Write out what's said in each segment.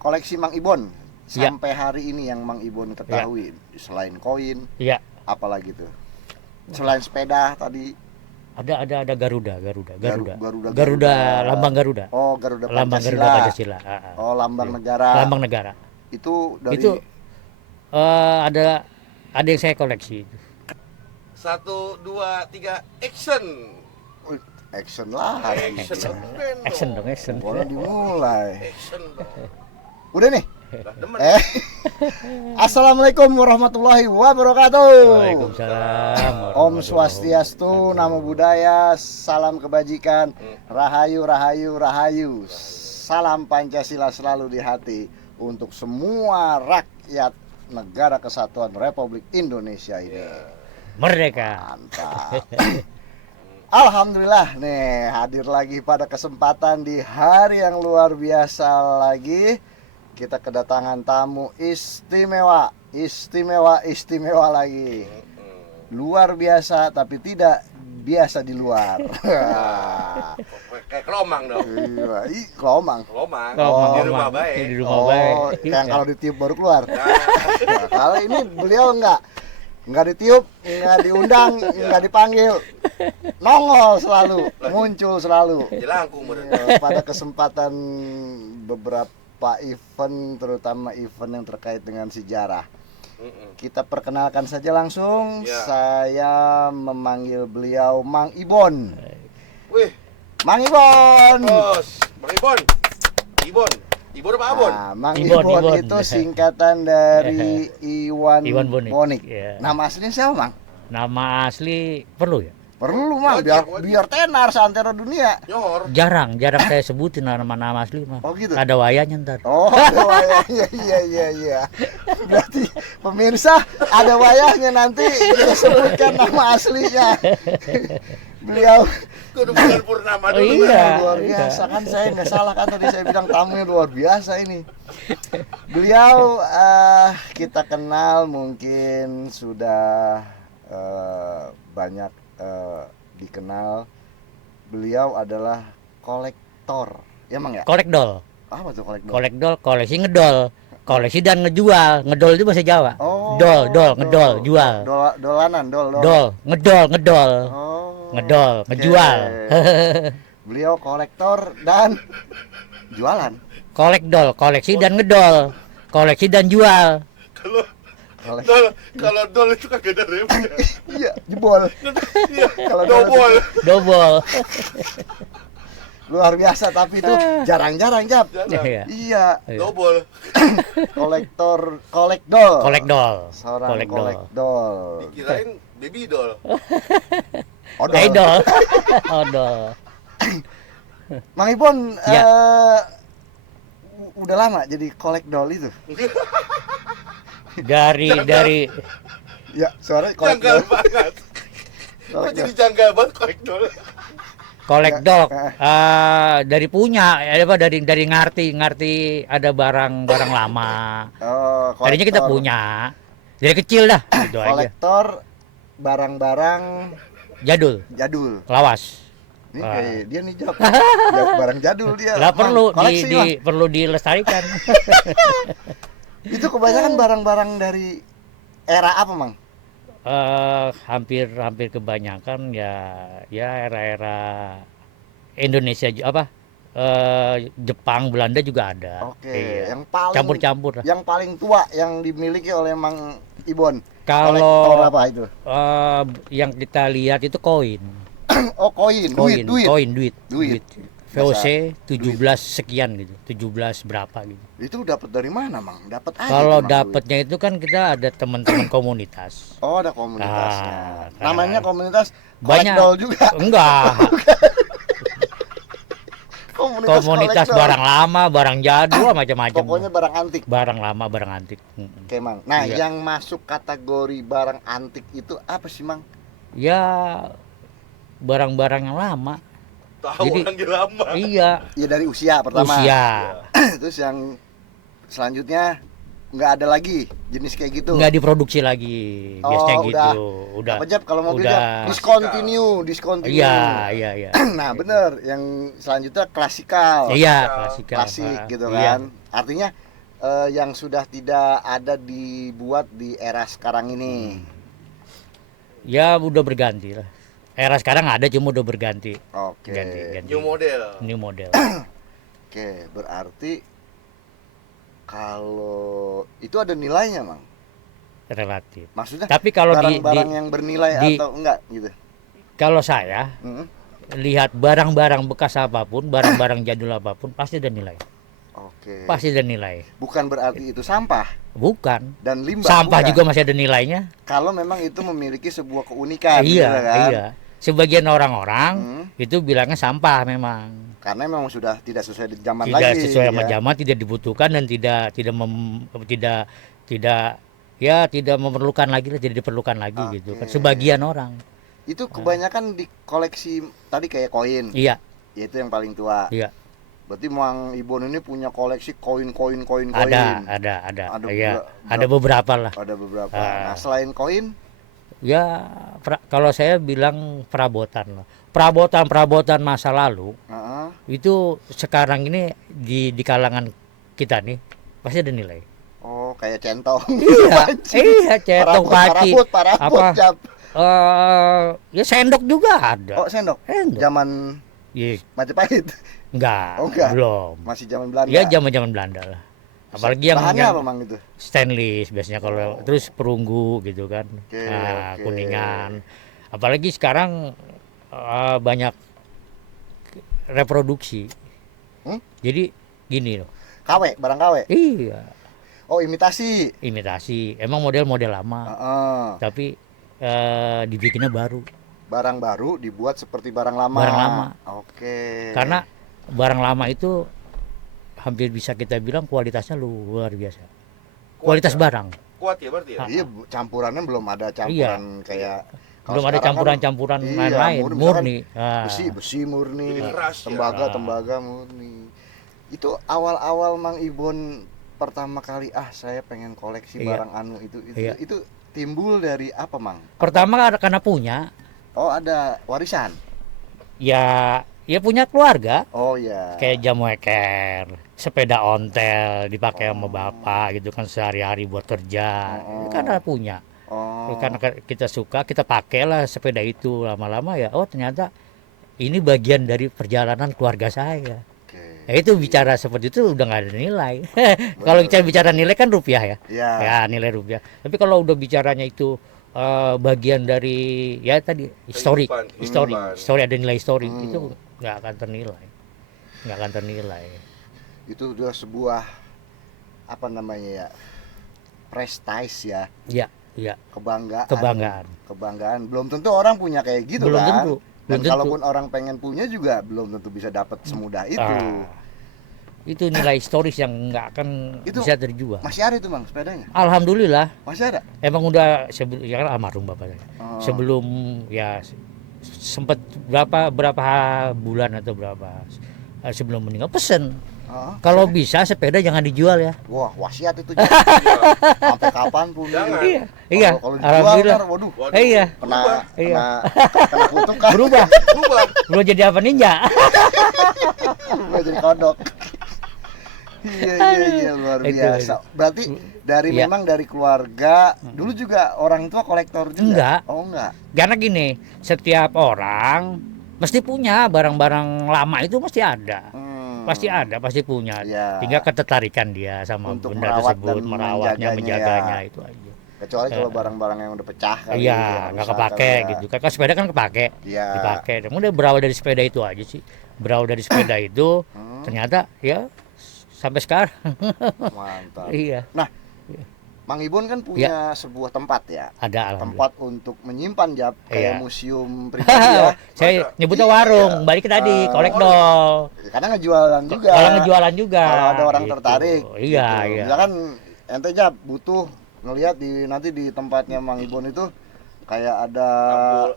koleksi Mang Ibon Iya. sampai hari ini yang Mang Ibon ketahui selain koin, Iya. apalagi tuh? Selain sepeda tadi. Ada Garuda. Garuda. Lambang Garuda. Oh, Garuda Lambang Pancasila. Garuda Pancasila. Oh, lambang Iya. negara. Lambang negara. Itu dari Itu ada yang saya koleksi. 1, 2, 3, action. action lah. Action dong. Boleh dimulai. Action dong. Udah nih. Lah, demen. Assalamualaikum warahmatullahi wabarakatuh. Waalaikumsalam. Om Swastiastu, Namo Buddhaya, salam kebajikan, rahayu, rahayu, rahayu. Salam Pancasila selalu di hati untuk semua rakyat negara kesatuan Republik Indonesia ini. Merdeka. Mantap. Alhamdulillah nih hadir lagi pada kesempatan di hari yang luar biasa lagi. Kita kedatangan tamu istimewa lagi. Luar biasa tapi tidak biasa di luar. Kayak kelomang dong. Iya, kelomang. Kelomang. Kelomang. Di rumah baik. Di rumah baik. Yang kalau ditiup baru keluar. Nah, kalau ini beliau enggak ditiup, enggak diundang, enggak dipanggil. Nongol selalu, muncul selalu. Jelangkung bener. Pada kesempatan beberapa event, terutama event yang terkait dengan sejarah. Kita perkenalkan saja langsung. Ya. Saya memanggil beliau Mang Ibon. Wih, Mang Ibon. bos. Bang Ibon. Ibon apa Abon? Nah, Mang Ibon. Ibon itu singkatan dari Iwan Bonik. Bonik. Iya. Nama aslinya siapa, Mang? Nama asli perlu ya? Perlu, Mang, biar tenar seantero dunia. Nyor. Jarang saya sebutin nama asli mah. Oh, gitu? Ada wayanya ntar. Oh, ada wayahnya, iya. Berarti pemirsa ada wayahnya nanti kita sebutkan nama aslinya. Beliau Kudu bulan purnama Oh, dulu. iya. luar biasa kan, saya nggak salah kan tadi saya bilang tamunya luar biasa ini. Beliau kita kenal mungkin sudah banyak dikenal. Beliau adalah kolektor, ya Mang ya? Kolekdol. Apa tuh kolektor? Kolekdol, koleksi ngedol. Koleksi dan ngejual. Ngedol itu bahasa Jawa. Oh, Dol, ngedol, jual. Dolanan, dol. Ngedol. Oh, Ngedol, oke. ngejual. Beliau kolektor dan jualan. Kolekdol, koleksi dan ngedol. Koleksi dan jual. Kalau dol itu kagak ada rem. Iya, jebol. Iya, Kalau dol dobol. Dobol. Luar biasa tapi itu jarang-jarang, Jap. Iya. Iya, Dobol. kolekdol. Kolekdol. Seorang Kolekdol. kolekdol. Dikirain baby doll. Odol. Idol. Odol. Mang Ibon Iya. udah lama jadi kolekdol itu. Dari Ya, suaranya Janggal kolekdol. banget. Kok Kolekdol. jadi janggal banget kolektor? kolekdol Ya. dari punya apa dari ngerti ada barang lama. Oh, Tadinya kita kolektor. punya. Dari kecil dah gitu aja. Kolektor barang-barang Jadul, jadul. lawas. Nih, Wah. dia nih Jap. Barang jadul dia. Lah Mang, perlu koleksi, Mang. perlu dilestarikan. Itu kebanyakan barang-barang dari era apa, Mang? Hampir kebanyakan ya era Indonesia apa Jepang, Belanda juga ada. Oke, Iya. yang paling Campur-campur lah. Yang paling tua yang dimiliki oleh Mang Ibon. Kalau Kolektor apa itu? yang kita lihat itu koin. Oh, koin, duit. VOC 17 sekian gitu. 17 berapa gitu. Itu dapat dari mana, Mang? Dapat aja. Kalau itu, Mang, dapatnya itu kan kita ada teman-teman komunitas. duit. Oh, ada komunitasnya. Nah, Namanya komunitas banyak. kolekdol juga. Enggak. Komunitas kolekdol. barang lama, barang jadul, macam-macam. Pokoknya barang antik. Barang lama, barang antik. Oke, Mang. Nah, Iya. yang masuk kategori barang antik itu apa sih, Mang? Ya barang-barang yang lama. Tahu Jadi- orang lama. Iya, Ya dari usia pertama. usia. Terus yang selanjutnya nggak ada lagi jenis kayak gitu. Nggak diproduksi lagi. Biasanya Oh, gitu. Udah. Apa Jap kalau mobil udah. Jap? Discontinue. Iya. Nah, bener. Yang selanjutnya klasikal. Iya, klasikal. Klasik gitu Iya. kan. Artinya yang sudah tidak ada dibuat di era sekarang ini? Ya udah berganti lah. Era sekarang ada cuma udah berganti. Oke. Ganti. New model. New model. Oke, berarti kalau itu ada nilainya, Mang. Relatif. Maksudnya Tapi kalau barang-barang yang bernilai atau enggak gitu? kalau saya Mm-mm. lihat barang-barang bekas apapun, barang-barang jadul apapun pasti ada nilai. Oke. Pasti ada nilai. Bukan berarti itu sampah Bukan. dan limbah. Sampah bukan. juga masih ada nilainya. Kalau memang itu memiliki sebuah keunikan, Iya, gitu kan? iya. Sebagian orang-orang Hmm. itu bilangnya sampah memang. Karena memang sudah tidak sesuai di zaman Tidak lagi. sesuai sama ya. zaman, tidak dibutuhkan dan tidak memerlukan lagi, tidak diperlukan lagi gitu kan. Oke. Sebagian orang. Itu kebanyakan di koleksi tadi kayak koin, Iya, yaitu yang paling tua. iya. Berarti Mang Ibon ini punya koleksi koin. Ada. Ada Iya, ber- ada beberapa lah. Ada beberapa. Ah. Nah, selain koin, Ya, kalau saya bilang perabotan lah. Perabotan masa lalu itu sekarang ini di kalangan kita nih pasti ada nilai. oh kayak centong. Iya, iya, cetok paci. Parabot, Apa? Jap. Ya sendok juga ada. Oh, sendok. Sendok. Zaman Iya, Majapahit. enggak, Oh, enggak. belum. Masih zaman Belanda. Ya zaman-zaman Belanda lah. Apalagi yang bahannya yang apa, Mang itu? stainless biasanya kalau terus perunggu gitu kan. Oke, Nah, oke. kuningan. Apalagi sekarang banyak reproduksi. Jadi gini loh. Barang KW. Iya, Oh, imitasi. imitasi. Emang model-model lama, Heeh. tapi dibikinnya baru. Barang baru dibuat seperti barang lama. Barang lama. Oke. Karena barang lama itu hampir bisa kita bilang kualitasnya luar biasa. Kualitas ya? barang. Kuat ya berarti ya? iya, campurannya belum ada campuran kayak kalau Belum ada sekarang kan, campuran-campuran iya, lain, murni. besi murni, Jadi keras ya. tembaga murni. Itu awal-awal Mang Ibon pertama kali saya pengen koleksi Iya. barang anu itu Iya. itu timbul dari apa, Mang? Pertama karena punya, Oh, ada warisan. ya punya keluarga. Oh ya. Kayak jamu eker, sepeda ontel dipakai sama bapak gitu kan sehari-hari buat kerja. Oh. Karena punya. Oh. Karena kita suka, kita pakailah sepeda itu lama-lama ya. Oh, ternyata ini bagian dari perjalanan keluarga saya. Oke. Ya itu bicara seperti itu udah nggak ada nilai. Kalau kita bicara nilai kan rupiah ya. Ya. Ya, nilai rupiah. Tapi kalau udah bicaranya itu bagian dari ya tadi historik, Kehidupan. histori ada nilai histori itu nggak akan ternilai. Itu udah sebuah apa namanya ya? Prestige ya, Iya, kebanggaan. Belum tentu orang punya kayak gitu Belum kan. tentu. Dan Belum tentu. kalaupun orang pengen punya juga belum tentu bisa dapat semudah itu. Itu nilai historis yang nggak akan Itu bisa terjual. Masih ada itu, Mang, sepedanya? Alhamdulillah, Masih ada? emang udah ya kan almarhum bapak saya. Oh. Sebelum ya sempat berapa bulan atau berapa sebelum meninggal pesen. Oh, Kalau bisa sepeda jangan dijual ya. wah, wasiat itu. Sampai kapan pun. Jangan. Iya. Kalau dijual Alhamdulillah. ntar, waduh, Iya. kena kutukan. Berubah. Berubah. Belum jadi apa ninja. Nggak jadi kodok. Iya, luar Itu. biasa. Berarti Iya. memang dari keluarga dulu juga orang tua kolektor juga. Enggak. Oh, enggak. Karena gini, setiap orang mesti punya barang-barang lama itu mesti ada. Pasti punya. Iya. Tinggal ketertarikan dia sama Untuk benda merawat tersebut, dan merawatnya, menjaganya ya. itu aja. Kecuali kalau barang-barang yang udah pecah kali. Iya, yang nggak rusak kepake kali ya. gitu. Kan sepeda kan kepake, Iya. dipakai. Kemudian berawal dari sepeda itu aja sih. Berawal dari sepeda itu, ternyata ya sampai sekarang. Mantap. Iya, Mang Ibon kan punya sebuah tempat ya. ada alhamdulillah. Tempat untuk menyimpan Jap, kayak Iya. museum pribadi ya. Saya nyebutnya Iya. warung, balik ke tadi, kolek dol. Karena ngejualan juga. Kalau ngejualan juga. Kalau ada orang gitu. tertarik. Iya, gitu. iya. Misalkan ente Jap butuh ngelihat nanti di tempatnya Mang Ibon itu kayak ada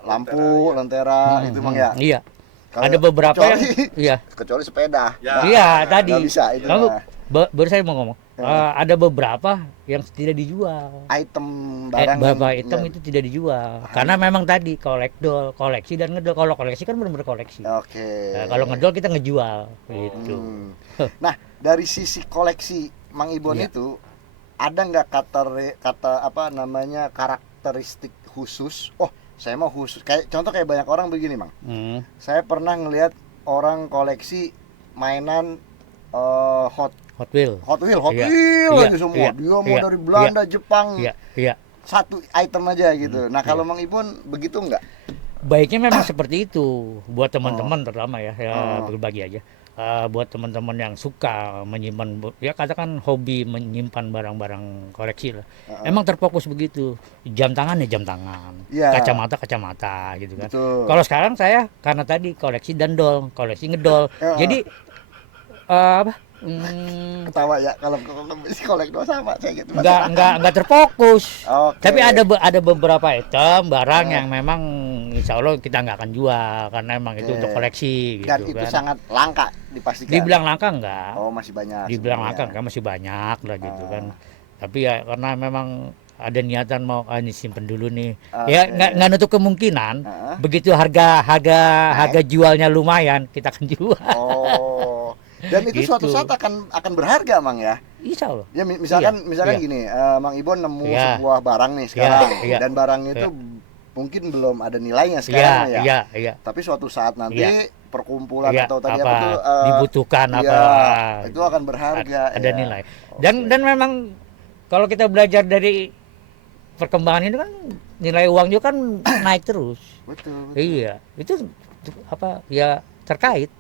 lampu, lentera itu Mang ya. Iya. Kalau- Ada beberapa yang iya. kecuali sepeda. Ya. Iya, tadi. Nggak bisa itu Kamu mah. baru saya mau ngomong. Ada beberapa yang tidak dijual. Item barang Bapak yang- hitam itu tidak dijual. Karena memang tadi koleksi dan ngedol. Kalau koleksi kan benar-benar koleksi. Oke. Nah, kalau ngedol kita ngejual gitu. Nah, dari sisi koleksi Mang Ibon Iya. itu ada nggak kata apa namanya karakteristik khusus? Oh, saya mau khusus. Kayak contoh kayak banyak orang begini, Mang. Saya pernah ngelihat orang koleksi mainan Hot Hot Wheel. Iya, Wheel iya, aja semua. iya, Dia mau iya, dari Belanda, Jepang, Iya, iya. satu item aja gitu. Nah, kalau Mang Ibon begitu nggak? Baiknya memang seperti itu buat teman-teman terutama ya, Oh. berbagi aja. Buat teman-teman yang suka menyimpan, ya katakan hobi menyimpan barang-barang koleksi lah. Emang terfokus begitu. Jam tangan ya jam tangan, Iya. kacamata gitu kan. Betul. Kalau sekarang saya karena tadi koleksi dandol, koleksi ngedol. Jadi apa? Ketawa ya kalau kolek sama saya gitu. Masih Nggak terfokus. Oke. Tapi ada beberapa item barang yang memang insya Allah kita nggak akan jual karena emang itu Oke. untuk koleksi gitu Dan itu kan. sangat langka dipastikan. Dibilang langka enggak, Oh, masih banyak. dibilang langka sebenarnya. enggak, masih banyak lah gitu kan. Tapi ya karena memang ada niatan mau ini simpen dulu nih. Ya Oke. nggak nutup kemungkinan Heeh. begitu harga jualnya lumayan kita akan jual. Oh. Dan itu Gitu. suatu saat akan berharga, Mang ya. Insya Allah. Ya misalkan Iya. gini, Mang Ibon nemu Iya. sebuah barang nih sekarang Iya. dan barang itu mungkin belum ada nilainya sekarang ya. Iya. Tapi suatu saat nanti Iya. perkumpulan Iya, atau tadi apa, apa tuh dibutuhkan iya, apa itu akan berharga ada ya. nilai. Oke. Dan memang kalau kita belajar dari perkembangan ini kan nilai uang juga kan naik terus. Betul. Iya, itu apa ya terkait,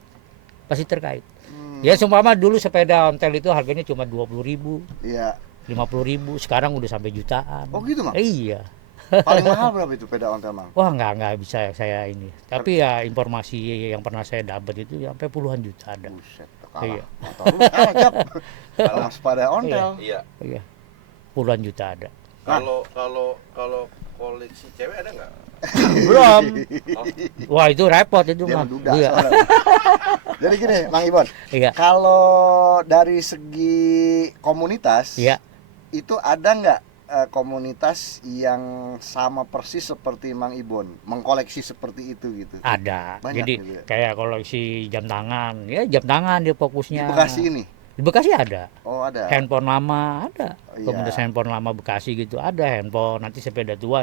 pasti terkait. Hmm, Ya seumpama dulu sepeda ontel itu harganya cuma 20.000, iya. 50.000, sekarang udah sampai jutaan. Oh gitu, Mang. Iya. Paling mahal berapa itu sepeda ontel, Mang? Wah nggak bisa saya ini. Tapi ya informasi yang pernah saya dapat itu ya sampai puluhan juta ada. Buset, Iya. kalah. Motor lu kalah, Jap. Kalau sepeda ontel. Iya. Iya. Puluhan juta ada. Kalau koleksi cewek ada nggak? Belum. Oh, Wah itu repot itu Dia mah. menduda Iya. soalnya. Jadi gini, Mang Ibon. Iya. Kalau dari segi komunitas, Iya. itu ada nggak komunitas yang sama persis seperti Mang Ibon, mengkoleksi seperti itu gitu? Ada. Banyak Jadi gitu ya? kayak koleksi jam tangan, ya jam tangan dia Di fokusnya. Bekasi ini? Di Bekasi ada. Oh ada. Handphone lama ada. Iya. Komunitas handphone lama Bekasi gitu ada handphone. Nanti sepeda tua.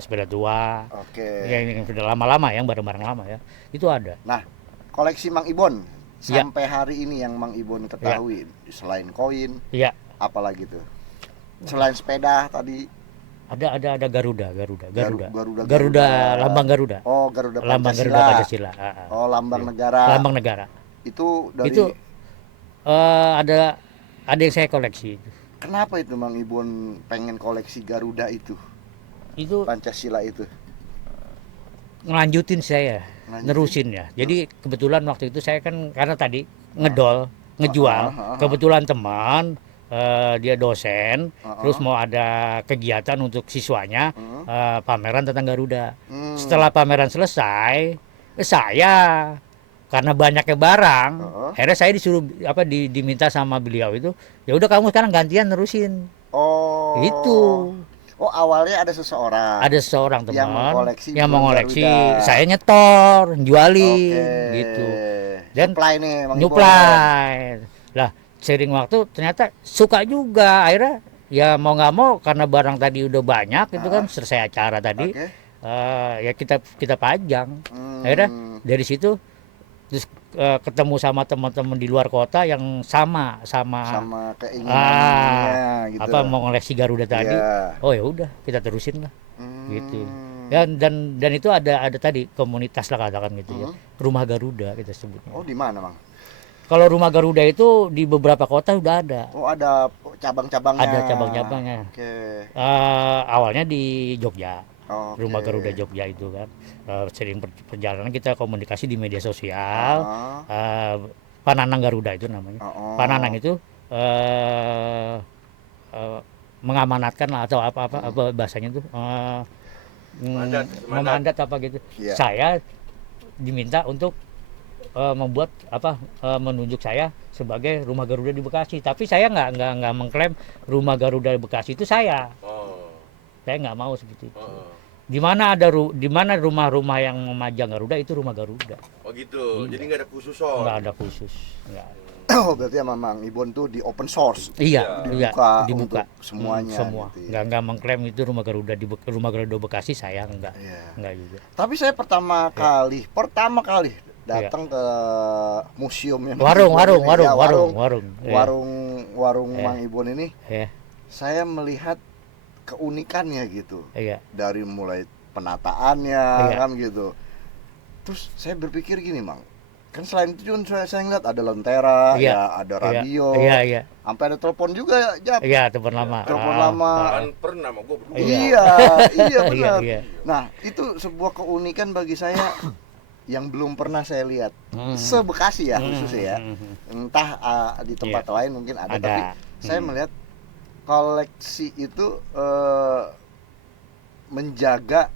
Oke. Ya ini sepeda lama-lama yang barang-barang lama ya. Itu ada. Nah, koleksi Mang Ibon Iya. sampai hari ini yang Mang Ibon ketahui, selain koin, Iya. apalagi tuh? Selain sepeda tadi, Ada Garuda. Garuda. Lambang Garuda. oh Garuda Lambang Pancasila. Garuda Pancasila. Oh, lambang Iya. negara. Lambang negara. Itu dari Itu ada yang saya koleksi itu. kenapa itu Mang Ibon pengen koleksi Garuda itu, Itu Pancasila itu? ngelanjutin saya, Lanjutin. nerusin ya. Jadi kebetulan waktu itu saya kan karena tadi ngedol, ngejual. Kebetulan teman dia dosen, terus mau ada kegiatan untuk siswanya pameran tentang Garuda. Setelah pameran selesai, saya karena banyaknya barang, akhirnya saya disuruh diminta sama beliau itu, ya udah kamu sekarang gantian nerusin. Oh. Itu. Oh, awalnya ada seseorang. Ada seorang Yang teman mengkoleksi yang mengoleksi, Garuda. saya nyetor, jualin Oke. gitu. Dan supply nih Mang Ibon. nyuplai. Lah, sering waktu ternyata suka juga. Akhirnya ya mau nggak mau karena barang tadi udah banyak itu kan selesai acara tadi. Oke. Ya kita pajang. Hmm. Akhirnya dari situ terus ketemu sama teman-teman di luar kota yang sama sama keinginannya gitu. mau ngoleksi Garuda tadi. Iya. Oh ya udah kita terusin lah gitu. Hmm. Dan itu ada tadi komunitas lah katakan gitu ya. Rumah Garuda kita sebutnya. Oh, di mana, Mang? Kalau rumah Garuda itu di beberapa kota udah ada. Oh, ada cabang-cabangnya. Ada cabang-cabangnya. Oke. Awalnya di Jogja. Oke. Rumah Garuda Jogja itu kan. Sering perjalanan kita komunikasi di media sosial. Pananang Garuda itu namanya. Pananang itu mengamanatkan lah atau apa bahasanya itu memandat apa gitu. Iya. Saya diminta untuk membuat menunjuk saya sebagai rumah Garuda di Bekasi, tapi saya nggak mengklaim rumah Garuda di Bekasi itu saya. Saya nggak mau seperti itu. Di mana rumah-rumah yang memajang Garuda itu rumah Garuda. Oh gitu. Iya. Jadi nggak ada khusus, Son. Nggak ada khusus. Nggak. Oh, berarti sama Mang Ibon tuh di open source. Iya, Dibuka dibuka untuk semuanya. semua. Gitu ya. Nggak mengklaim itu rumah Garuda rumah Garuda Bekasi saya Iya. enggak juga. Tapi saya pertama kali datang ke museum yang Warung. Iya, Iya. warung Iya. Mang Ibon ini. Iya. Saya melihat keunikannya gitu. Iya. Dari mulai penataannya Iya. kan gitu. Terus saya berpikir gini, Mang. Kan selain itu juga saya ngeliat ada lentera, Iya. ya ada radio, Iya. sampai ada telepon juga, Jap. Iya, telepon lama. Telepon lama. Kan pernah sama gue berdua. Iya, iya benar. Iya. Nah, itu sebuah keunikan bagi saya yang belum pernah saya lihat. Hmm. Se-Bekasi ya khususnya ya. Entah di tempat lain mungkin ada. Tapi saya melihat koleksi itu menjaga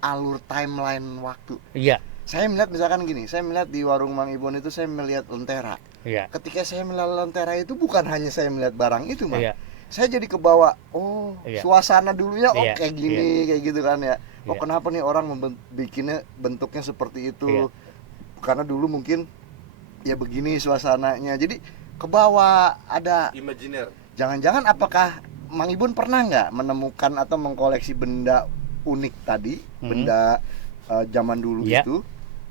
alur timeline waktu. Iya. Saya melihat misalkan gini, saya melihat di warung Mang Ibon itu saya melihat lentera. Iya. Ketika saya melihat lentera itu bukan hanya saya melihat barang itu, Mang. Iya. Saya jadi kebawa, Iya. suasana dulunya Iya. kayak gini, kayak gitu kan ya. Oh, Iya. kenapa nih orang bikinnya bentuknya seperti itu? Iya. Karena dulu mungkin ya begini suasananya. Jadi kebawa ada. Imajiner. Jangan-jangan apakah Mang Ibon pernah nggak menemukan atau mengkoleksi benda unik tadi, benda zaman dulu Iya. itu?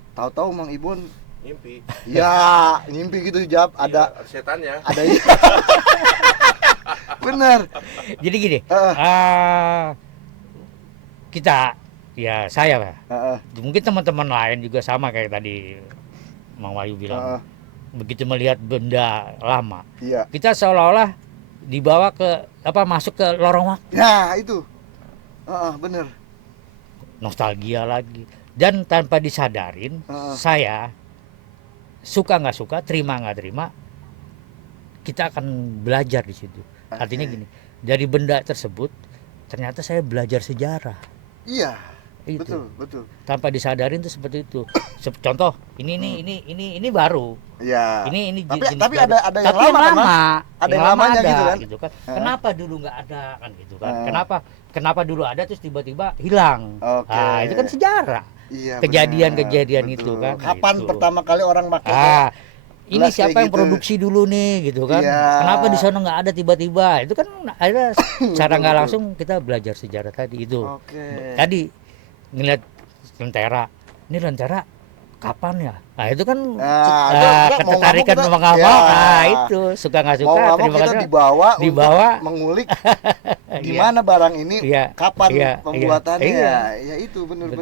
Tahu-tahu Mang Ibon Ngimpi. ya ngimpi gitu, Jap. Ada Iya, setannya. ada bener. Jadi gini, kita ya saya lah. Mungkin teman-teman lain juga sama kayak tadi Mang Wahyu bilang. Begitu melihat benda lama, Iya. kita seolah-olah dibawa ke masuk ke lorong waktu. Nah, itu. Bener. Nostalgia lagi. Dan tanpa disadarin, saya suka nggak suka, terima nggak terima, kita akan belajar di situ. Artinya gini, dari benda tersebut ternyata saya belajar sejarah. Iya. Itu. Betul. Tanpa disadarin tuh seperti itu. Contoh, ini baru. Iya. Ini Tapi jenis baru. ada yang Tapi lama kan, Mas? Ada yang lamanya ada, gitu kan? Kenapa dulu nggak ada kan gitu kan? Kenapa dulu ada terus tiba-tiba hilang? Oke. Nah, itu kan sejarah. Iya, Kejadian-kejadian benar, itu betul. kan. Kapan gitu. pertama kali orang pakai Ini gelas siapa kayak yang gitu? produksi dulu nih gitu kan? Iya. Kenapa di sana nggak ada tiba-tiba? Itu kan akhirnya secara nggak Betul. langsung kita belajar sejarah tadi itu. Oke. Tadi ngeliat lentera, ini lentera kapan ya? Nah itu kan ketertarikan mau memang apa? ya. Nah itu suka nggak suka. Mau nggak mau terima kita kasih. dibawa Dibawa. untuk mengulik gimana barang ini, Iya, kapan iya, pembuatannya. iya. Ya itu bener.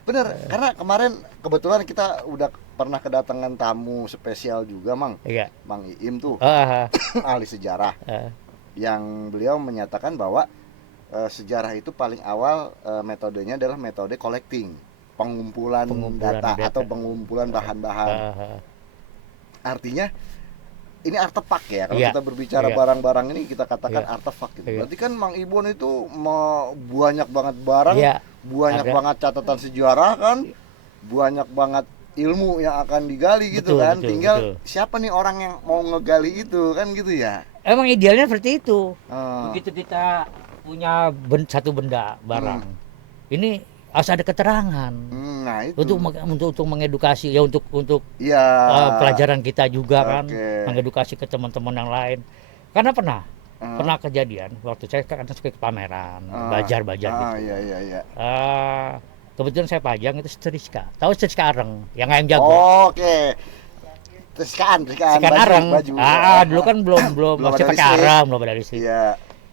Bener. Karena kemarin kebetulan kita udah pernah kedatangan tamu spesial juga, Mang. Iya. Mang Iim tuh, Ah, ahli sejarah. Yang beliau menyatakan bahwa sejarah itu paling awal metodenya adalah metode collecting, pengumpulan data atau pengumpulan bahan-bahan. Artinya ini artefak ya, kalau Iya. kita berbicara Iya. barang-barang ini kita katakan Iya. artefak gitu. Iya. Berarti kan Mang Ibon itu banyak banget barang, Iya. banyak Ada. banget catatan sejarah kan, banyak banget ilmu yang akan digali gitu Betul, kan. betul, Tinggal betul. siapa nih orang yang mau ngegali itu kan gitu ya. Emang idealnya seperti itu. Ah. Begitu kita punya satu benda barang, ini harus ada keterangan Nah itu. untuk mengedukasi ya untuk Iya. pelajaran kita juga kan, Oke. mengedukasi ke teman-teman yang lain. Karena pernah kejadian waktu saya kan suka ke pameran, belajar gitu. Iya. Kebetulan saya pajang itu setrika. Tahu setrika areng yang ayam jago? Oke. Sekaan Setrika areng. baju. Dulu kan belum masih ada pakai listrik. areng, belum ada listrik. Iya.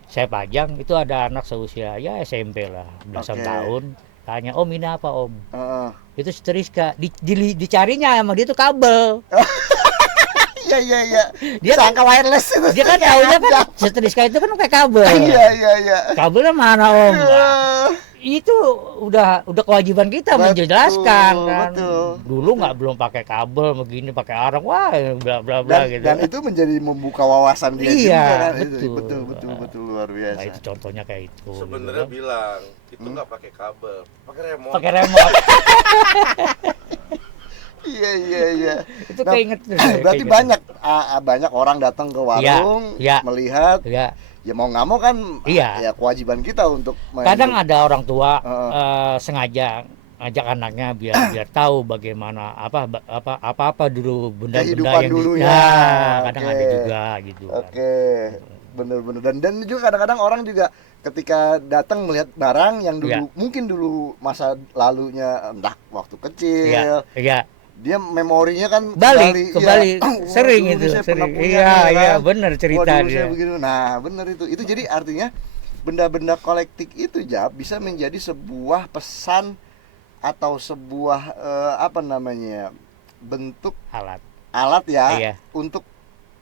Saya pajang itu ada anak seusia ya SMP lah, belasan Oke. tahun. Tanya, "Om, ini apa, Om?" Heeh. Itu setrika. Dicarinya sama dia tuh kabel. Iya. Dia Sangka wireless itu. Dia kan taunya kan setriska itu kan pakai kabel. Iya. Kabelnya mana, Om? Eh, Itu udah kewajiban kita Betul, menjelaskan kan. betul. Dulu nggak belum pakai kabel begini, pakai arang, wah bla bla bla gitu. Dan itu menjadi membuka wawasan dia Iya, juga kan. betul. Luar biasa. Nah, itu contohnya kayak itu. Sebenarnya gitu kan. bilang itu nggak pakai kabel, pakai remote. Pakai remote. Iya. Itu Nah, keinget tuh. Berarti banyak orang datang ke warung Iya. melihat. Ya, Ya mau nggak mau kan Iya. ya kewajiban kita untuk kadang ada orang tua Heeh. sengaja ngajak anaknya biar biar tahu bagaimana apa dulu benda-benda Kehidupan yang dulunya. kadang Oke. ada juga gitu kan. Oke, bener-bener dan juga kadang-kadang orang juga ketika datang melihat barang yang dulu Iya. mungkin dulu masa lalunya entah waktu kecil, Iya, iya. dia memorinya kan Balik, kembali. wah, Sering dulu itu, nih saya pernah sering. punya Iya, nih, iya, kan. bener cerita Wah, dulu dia. saya begini. Nah, bener itu jadi artinya benda-benda kolektif itu Jab bisa menjadi sebuah pesan atau sebuah apa namanya bentuk Alat. alat ya Iya. untuk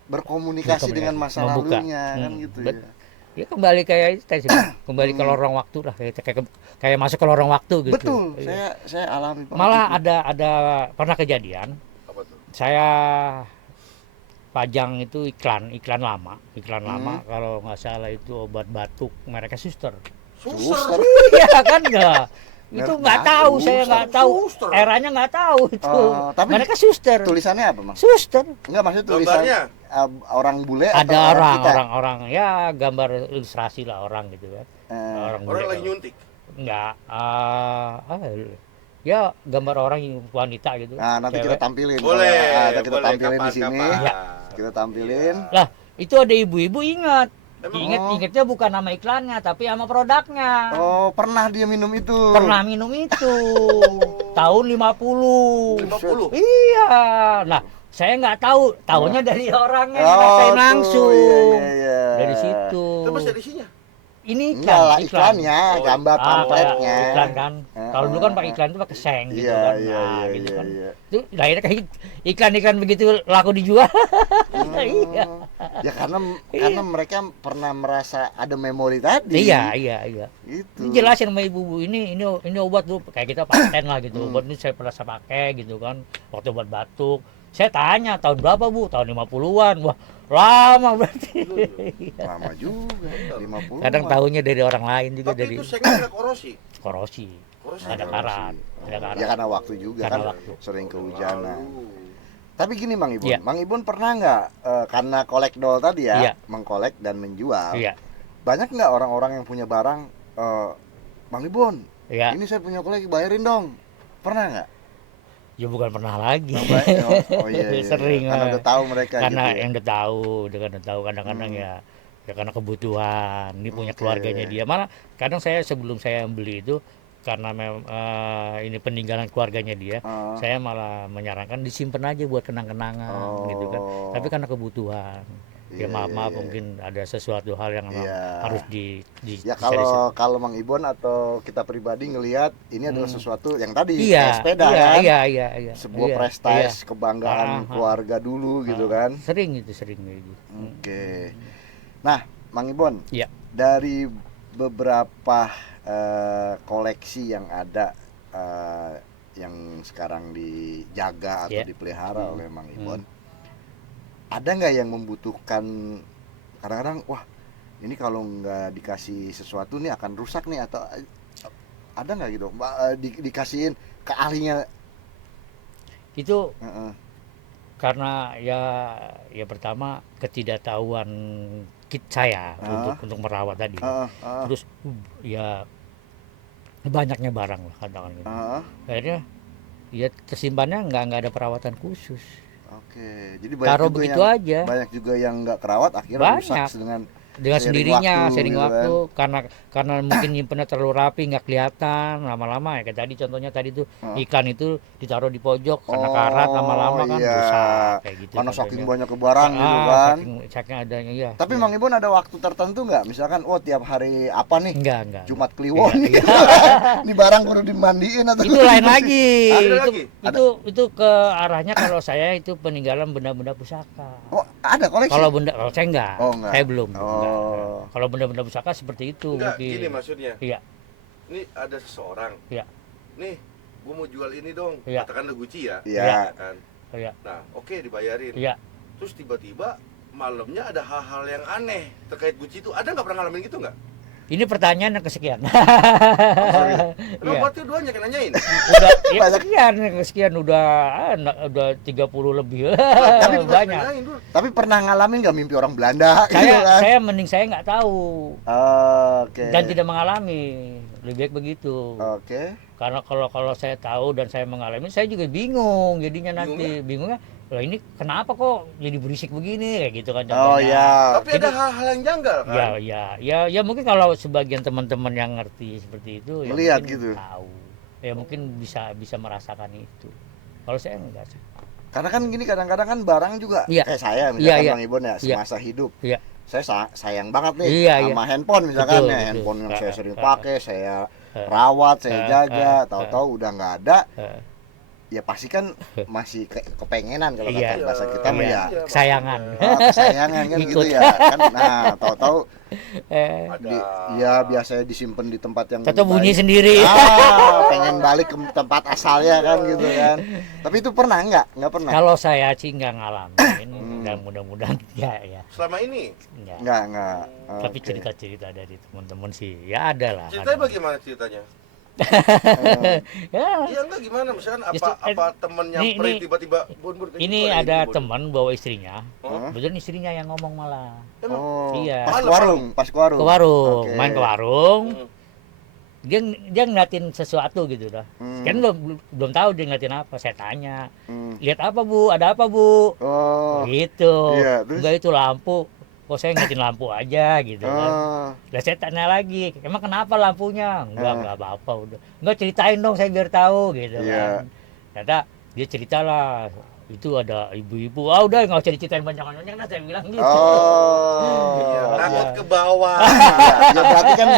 berkomunikasi dengan masa membuka. lalunya kan gitu Bet- ya. Ya kembali kayak itu tadi, kembali ke lorong waktu lah, kayak masuk ke lorong waktu gitu. Betul, Iya. saya alami banget Malah itu. ada pernah kejadian, Apa tuh? saya pajang itu iklan lama kalau nggak salah itu obat batuk mereknya Suster. Suster. Iya kan nggak? Itu Merek nggak batuk, tahu, saya nggak tahu, Suster. eranya nggak tahu itu. Oh, tapi mereka Suster. Tulisannya apa, Mas? Suster. Enggak, maksudnya tulisan Gambarnya? orang bule Ada atau kita? orang ya gambar ilustrasi lah orang gitu kan. Eh, Orang bule. lagi nyuntik. Enggak, ya gambar orang wanita gitu. nah, nanti kita cewek. tampilin. Boleh. Nah, kita boleh. tampilin di sini. Kapan-kapan. Iya. Kita tampilin. Lah, itu ada ibu-ibu ingat. Emang? Ingatnya bukan nama iklannya tapi sama produknya. Oh, pernah dia minum itu. Pernah minum itu. Tahun 50. 50. Iya. Nah, saya nggak tahu, tahunya dari orangnya Oh, ngerasain tuh, langsung. iya, iya. Dari situ. Terus ada isinya? Ini Enggak lah, iklan. iklannya, Oh, gambar Kayak pamfletnya. iklan kan. Kalau dulu kan pakai iklan itu pakai seng gitu Iya, kan. iya, Nah, iya, gitu iya, kan. iya. Itu akhirnya kayak iklan-iklan begitu laku dijual. Iya. Ya karena mereka pernah merasa ada memori tadi. Iya, iya, iya. Gitu. Ini jelasin sama ibu-ibu ini obat tuh kayak kita paten lah gitu. Obat ini saya pernah pakai gitu kan. Waktu obat batuk. Saya tanya tahun berapa Bu? Tahun 50-an. Wah, lama berarti. Lama juga, 50. Kadang tahunya dari orang lain juga Tapi dari itu sengnya nggak korosi. korosi. Korosi. Ada karat, ada karat. Ya karena waktu juga Karena kan waktu. sering kehujanan. Lalu. Tapi gini Mang Ibun, Iya. Mang Ibun pernah nggak karena kolek doll tadi ya, Iya. mengkolek dan menjual. Iya, Banyak nggak orang-orang yang punya barang, Mang Ibun, iya. ini saya punya kolek, bayarin dong. Pernah nggak? Ya bukan pernah lagi. Oh iya, iya. Sering, Karena udah tahu mereka Karena gitu ya. yang udah tahu kadang-kadang ya karena kebutuhan. Ini punya Oke. keluarganya dia. Malah kadang saya sebelum saya beli itu karena ini peninggalan keluarganya dia, Ah. saya malah menyarankan disimpan aja buat kenang-kenangan gitu kan. Oh. Tapi karena kebutuhan. Ya Iya, maaf iya. mungkin ada sesuatu hal yang memang Iya. harus Ya di- kalau Mang Ibon atau kita pribadi ngelihat ini adalah sesuatu yang tadi iya, kayak sepeda iya, kan, iya. sebuah Iya, prestasi iya. kebanggaan Ah, ah. keluarga dulu gitu Ah, kan. Sering gitu. Oke. Nah, Mang Ibon, Iya. dari beberapa koleksi yang ada yang sekarang dijaga atau Iya. dipelihara oleh Mang Ibon, ada nggak yang membutuhkan kadang-kadang wah ini kalau nggak dikasih sesuatu nih akan rusak nih atau ada nggak gitu dikasihin ke ahlinya? Itu Heeh. karena ya pertama ketidaktahuan saya untuk merawat tadi. Heeh, heeh, Terus ya banyaknya barang lah katakan gitu. heeh. Akhirnya ya tersimpannya nggak ada perawatan khusus. Oke, jadi Taruh begitu aja. banyak juga yang nggak kerawat akhirnya Banyak. rusak dengan Dengan seiring sendirinya waktu sering gitu waktu karena mungkin nyimpennya terlalu rapi nggak kelihatan lama-lama ya kayak tadi contohnya tadi tuh iklan itu ditaruh di pojok karena karat lama-lama kan iya. rusak kayak gitu. Karena contohnya. saking banyak barang gitu kan. Saking adanya ya. Tapi Mang Ibon ada waktu tertentu nggak? Misalkan oh tiap hari apa nih? enggak. Jumat Kliwon Iya, gitu. Ini barang kudu dimandiin atau Itu lain lagi. Ada lagi? Itu ke arahnya kalau saya itu peninggalan benda-benda pusaka. Oh, ada koleksi. Kalau saya enggak. Oh, enggak. Saya belum. Oh. Enggak. Kalau benda-benda pusaka seperti itu Enggak, mungkin. gini maksudnya. Iya. Ini ada seseorang. Iya. Nih, gua mau jual ini dong. Iya. Katakanlah Gucci ya. Iya. Kan. Iya. Nah, oke dibayarin. Iya. Terus tiba-tiba malamnya ada hal-hal yang aneh terkait Gucci itu. Ada nggak pernah ngalamin gitu nggak? Ini pertanyaan yang kesekian. Emang Iya. berarti duanya yang nanyain. Udah ya Banyak. sekian udah 30 lebih. Tapi gua Banyak. nanyain dulu. Tapi pernah ngalamin nggak mimpi orang Belanda gitu kan? Saya mending saya nggak tahu Oke. dan tidak mengalami. lebih baik begitu. Oke. Karena kalau saya tahu dan saya mengalami, saya juga bingung jadinya nanti. Bingungnya, loh ini kenapa kok jadi berisik begini kayak gitu kan Oh contohnya. ya. Tapi ada hal-hal yang janggal kan? Ya mungkin kalau sebagian teman-teman yang ngerti seperti itu ya Melihat mungkin gitu. tahu. Ya mungkin bisa merasakan itu. Kalau saya enggak sih. Karena kan gini kadang-kadang kan barang juga Iya. kayak saya misalkan Iya. Bang Ibon ya Iya. semasa hidup. Iya. Saya sayang banget nih Iya. sama handphone misalkan Betul, ya, betul. handphone yang saya sering pakai, saya rawat, saya jaga, tahu-tahu udah nggak ada. Ya pasti kan masih kepengenan kalau Iya. kata bahasa kita mah ya. Kesayangan. Kesayangan kan gitu Ikut. ya kan. Nah, tahu-tahu Ada. ya biasanya disimpan di tempat yang Atau bunyi baik. sendiri. Pengen balik ke tempat asalnya kan gitu kan. Tapi itu pernah nggak pernah. Kalau saya sih nggak ngalamin, dan mudah-mudahan ya. Selama ini Enggak. Nggak. Tapi Oke. cerita-cerita dari teman-teman sih ya ada lah. ceritanya ada. bagaimana ceritanya? Ya, Iya enggak gimana misalkan Justru, apa temen nyamperin ini- tiba-tiba bun kayak ini gitu, ada Bun. teman bawa istrinya, Oh. kebetulan istrinya yang ngomong malah Emang? Oh, Iya. pas ke Malam, warung, pas ke warung. ke warung, Oke. main ke warung, Hmm. dia ngeliatin sesuatu gitu dah. Hmm. Kan belum tahu dia ngeliatin apa, saya tanya, Hmm. lihat apa bu, ada apa bu, Oh. gitu, Iya, terus? enggak itu lampu, kok saya ngeliatin lampu aja gitu kan. Oh. Lah saya tanya lagi, emang kenapa lampunya? Ah. Enggak apa-apa udah. Enggak ceritain dong saya biar tahu gitu Iya. kan. Ternyata dia ceritalah itu ada ibu-ibu. Ah udah enggak usah diceritain banyak-banyak nah saya bilang gitu. Oh. Iya, takut Iya. ke bawah. Ya berarti kan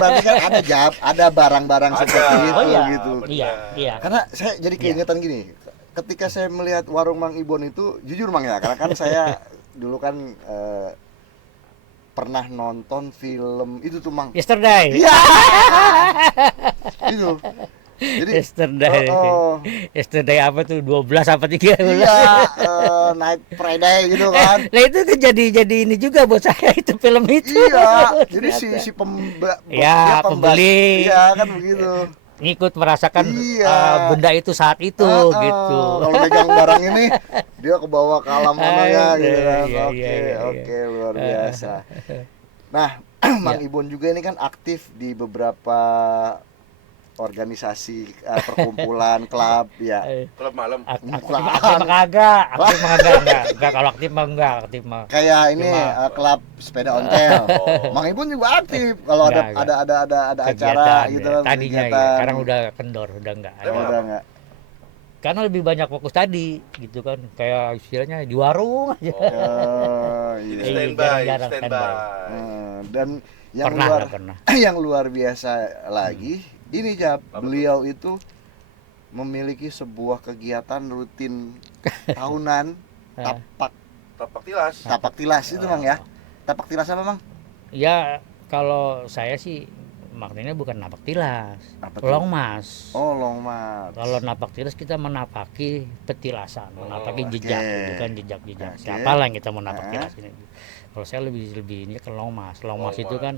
ada barang-barang Ada. seperti itu Oh iya. gitu. Iya, iya. Karena saya jadi keingetan gini. Ketika saya melihat warung Mang Ibon itu, jujur Mang ya, karena kan saya dulu kan pernah nonton film itu tuh Mang. Yesterday. Iya. Itu. Jadi Yesterday. oh, Yesterday apa tuh? 12 apa 13? iya, Night Friday gitu kan. Lah itu tuh jadi ini juga buat saya itu film itu. Iya, jadi Ternyata. si Ya, pembeli. Iya kan begitu. Ngikut merasakan Iya. benda itu saat itu gitu. Kalau pegang barang ini dia ke bawah ke alam mananya gitu kan. Iya, Oke, iya, iya, oke, luar biasa. Nah, Mang Ibon juga ini kan aktif di beberapa organisasi, perkumpulan, klub ya. Klub malam. Aktif Bukan. mah kagak, aktif mah enggak kalau aktif mah enggak, aktif mah. Kayak ini Cuma- klub sepeda ontel. Oh. Mang Ibon juga aktif kalau ada Enggak. ada acara Kegiatan, gitu ya. kan. Tadinya ya, kegiatan. sekarang udah kendor, udah enggak. Oh, Emang udah enggak. Karena lebih banyak fokus tadi gitu kan, kayak istilahnya di warung aja. Oh, Jadi iya. standby, jarang-jarang standby. Dan yang Pernah luar nggak pernah. yang luar biasa lagi ini Jap, beliau itu memiliki sebuah kegiatan rutin tahunan tapak Tapak tilas. tapak tilas itu Mang ya. Tapak tilas apa Mang? Ya kalau saya sih maknanya bukan napak tilas, Apa tuh? longmas. Oh, long mat. Kalau napak tilas kita menapaki petilasan, menapaki jejak, oke. itu kan jejak-jejak. Oke. Siapa lah yang kita mau napak Ah. tilas ini? Kalau saya lebih ini ke longmas. Longmas itu Longmas. kan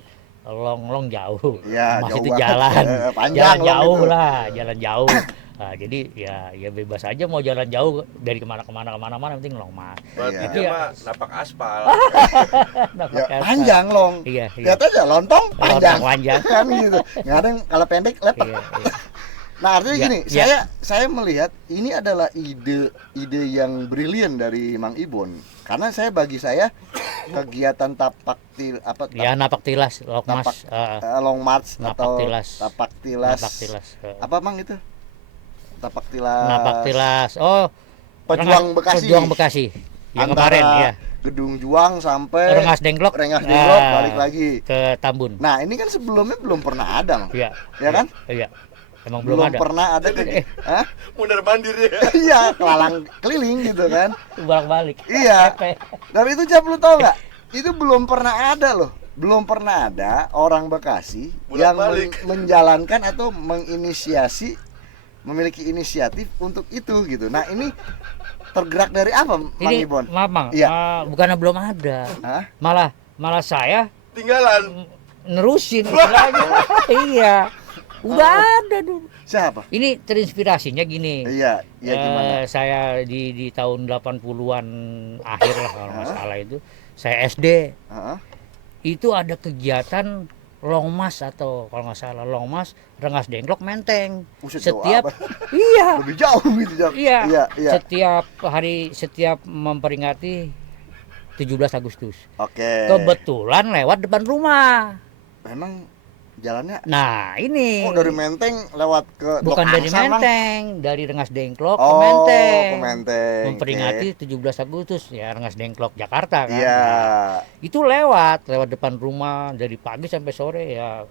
long jauh. Ya, Mas jauh itu banget. jalan, Panjang jalan long jauh itu. lah, jalan jauh. Nah, jadi ya bebas aja mau jalan jauh dari kemana-mana, yang penting longmas. Berarti Iya. dia mah napak aspal. Ya, panjang long. Iya, Lihat aja lontong panjang. panjang. Kan gitu. Nggak ada yang kalau pendek lepek. Iya, iya. Nah, artinya Ya, gini, ya. saya melihat ini adalah ide yang brilian dari Mang Ibon. Karena bagi saya kegiatan tapak Ya napak tilas, longmas, long march napak atau tilas. tapak tilas. napak tilas. Apa Mang itu? Tapak tilas. Napak tilas. Oh, Pejuang Bekasi. Pejuang Bekasi. Yang Antara kemarin ya. Gedung Juang sampai Rengas Dengklok. Rengas Dengklok Ah, balik lagi. ke Tambun. Nah, ini kan sebelumnya belum pernah ada, Mang. Iya. Ya kan? Iya. Emang belum ada. pernah ada Hah? Mundar mandir ya. Iya, kelalang keliling gitu kan. Bolak-balik. Iya. Capek. Dan itu Jap, lu tau nggak? Itu belum pernah ada loh. Belum pernah ada orang Bekasi yang Bolak-balik. menjalankan atau menginisiasi, memiliki inisiatif untuk itu gitu. Nah, ini tergerak dari apa, Mang Ini Ibon? maaf, Mang. Iya. Bukannya belum ada. Hah? Malah saya Tinggalan. nerusin istilahnya. Iya. Udah ada dulu. Siapa? Ini terinspirasinya gini. Iya, iya gimana? Saya di tahun 80-an akhir lah kalau nggak salah itu. Saya SD. Heeh. Itu ada kegiatan Longmas atau kalau nggak salah Longmas, Rengas Dengklok, Menteng. Buset, jauh Setiap amat. iya, Lebih jauh gitu, Jap. iya, Iya. setiap memperingati 17 Agustus. Oke. Kebetulan lewat depan rumah. Memang jalannya Nah, ini dari Menteng lewat ke bukan Blok dari Angsa, Mang? Menteng, dari Rengas Dengklok ke Oh, Menteng. ke Menteng. Memperingati 17 Agustus ya, Rengas Dengklok Jakarta kan. Iya. Nah, itu lewat depan rumah dari pagi sampai sore ya.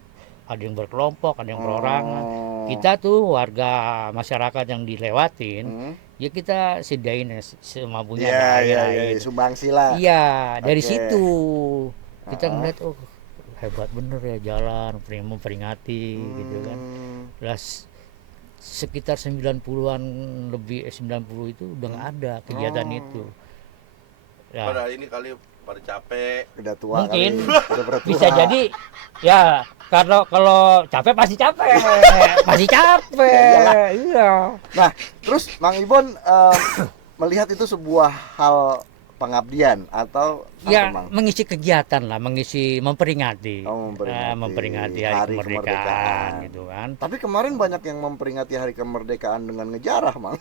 Ada yang berkelompok, ada yang perorangan. Oh. Kita tuh warga masyarakat yang dilewatin, Hmm. ya kita sediain ya semampunya Iya, ada iya, air. iya, sumbangsi lah. Iya, dari Oke. situ kita Ah. ngeliat, oh hebat bener ya jalan memperingati gitu kan. Lah sekitar 90-an lebih 90 itu udah nggak ada kegiatan Oh. itu. Ya, Pada ini kali pada capek. Udah tua mungkin kali. Udah bertua. bisa jadi ya kalau capek pasti capek. Pasti capek. Iya. Nah, terus Mang Ibon melihat itu sebuah hal pengabdian atau Ya, apa, Mang? mengisi kegiatan lah, memperingati. Oh, memperingati Memperingati Hari hari kemerdekaan Kemerdekaan. gitu kan. Tapi kemarin banyak yang memperingati hari kemerdekaan dengan ngejarah, Mang.